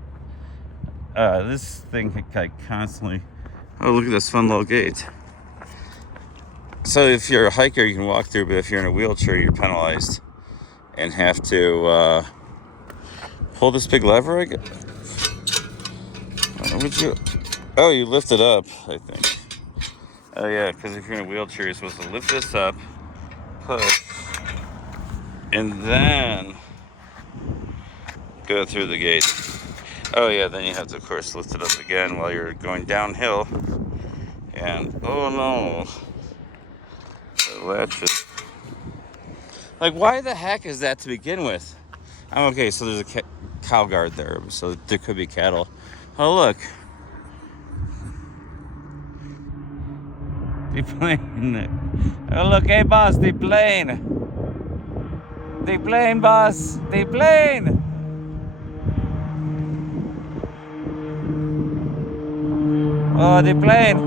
this thing like constantly. Oh, look at this fun little gate. So if you're a hiker, you can walk through, but if you're in a wheelchair, you're penalized and have to pull this big lever. I guess. Oh, you lift it up, I think. Oh yeah, because if you're in a wheelchair, you're supposed to lift this up, push, and then go through the gate. Oh yeah, then you have to, of course, lift it up again while you're going downhill. And oh no, the latches. Like, why the heck is that to begin with? I'm okay, so there's a cow guard there, so there could be cattle. Oh look, the plane. Oh look, hey boss, the plane. The plane, boss, the plane. Oh, the plane.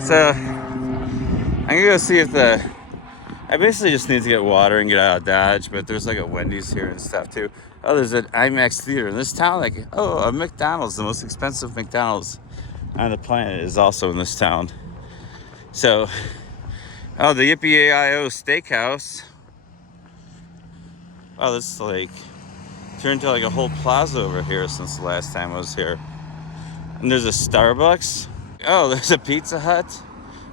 So I'm gonna go see if I basically just need to get water and get out of Dodge, but there's like a Wendy's here and stuff too. Oh, there's an IMAX theater in this town. Like, oh, a McDonald's, the most expensive McDonald's on the planet, is also in this town. So, oh, the Yippee-A-I-O Steakhouse. Oh, this is like turned into like a whole plaza over here since the last time I was here. And there's a Starbucks. Oh, there's a Pizza Hut.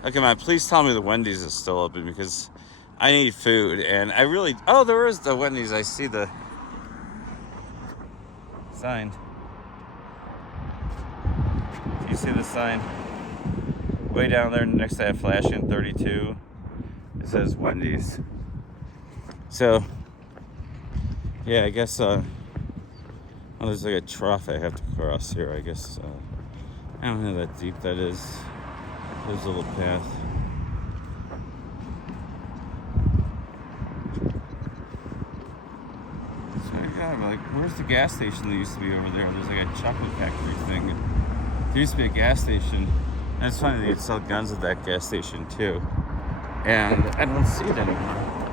Oh, come on, please tell me the Wendy's is still open because I need food. And I really, oh, there is the Wendy's. I see the sign. Do you see the sign? Way down there next to that flashing 32, it says Wendy's. So, yeah, I guess, oh, there's like a trough I have to cross here, I guess. I don't know how that deep that is. There's a little path. So I got like, where's the gas station that used to be over there? There's like a chocolate factory thing. There used to be a gas station. And it's funny, they'd sell guns at that gas station too. And I don't see it anymore.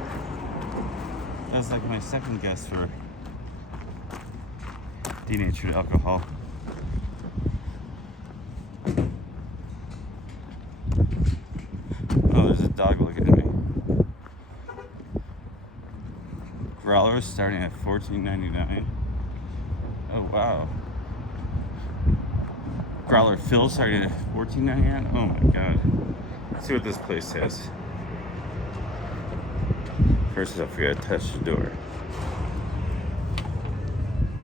That's like my second guess for denatured alcohol. Oh, there's a dog looking at me. Growlers starting at $14.99. Oh wow. Growler Phil starting at $14.99. Oh my god. Let's see what this place has. First off, we gotta touch the door.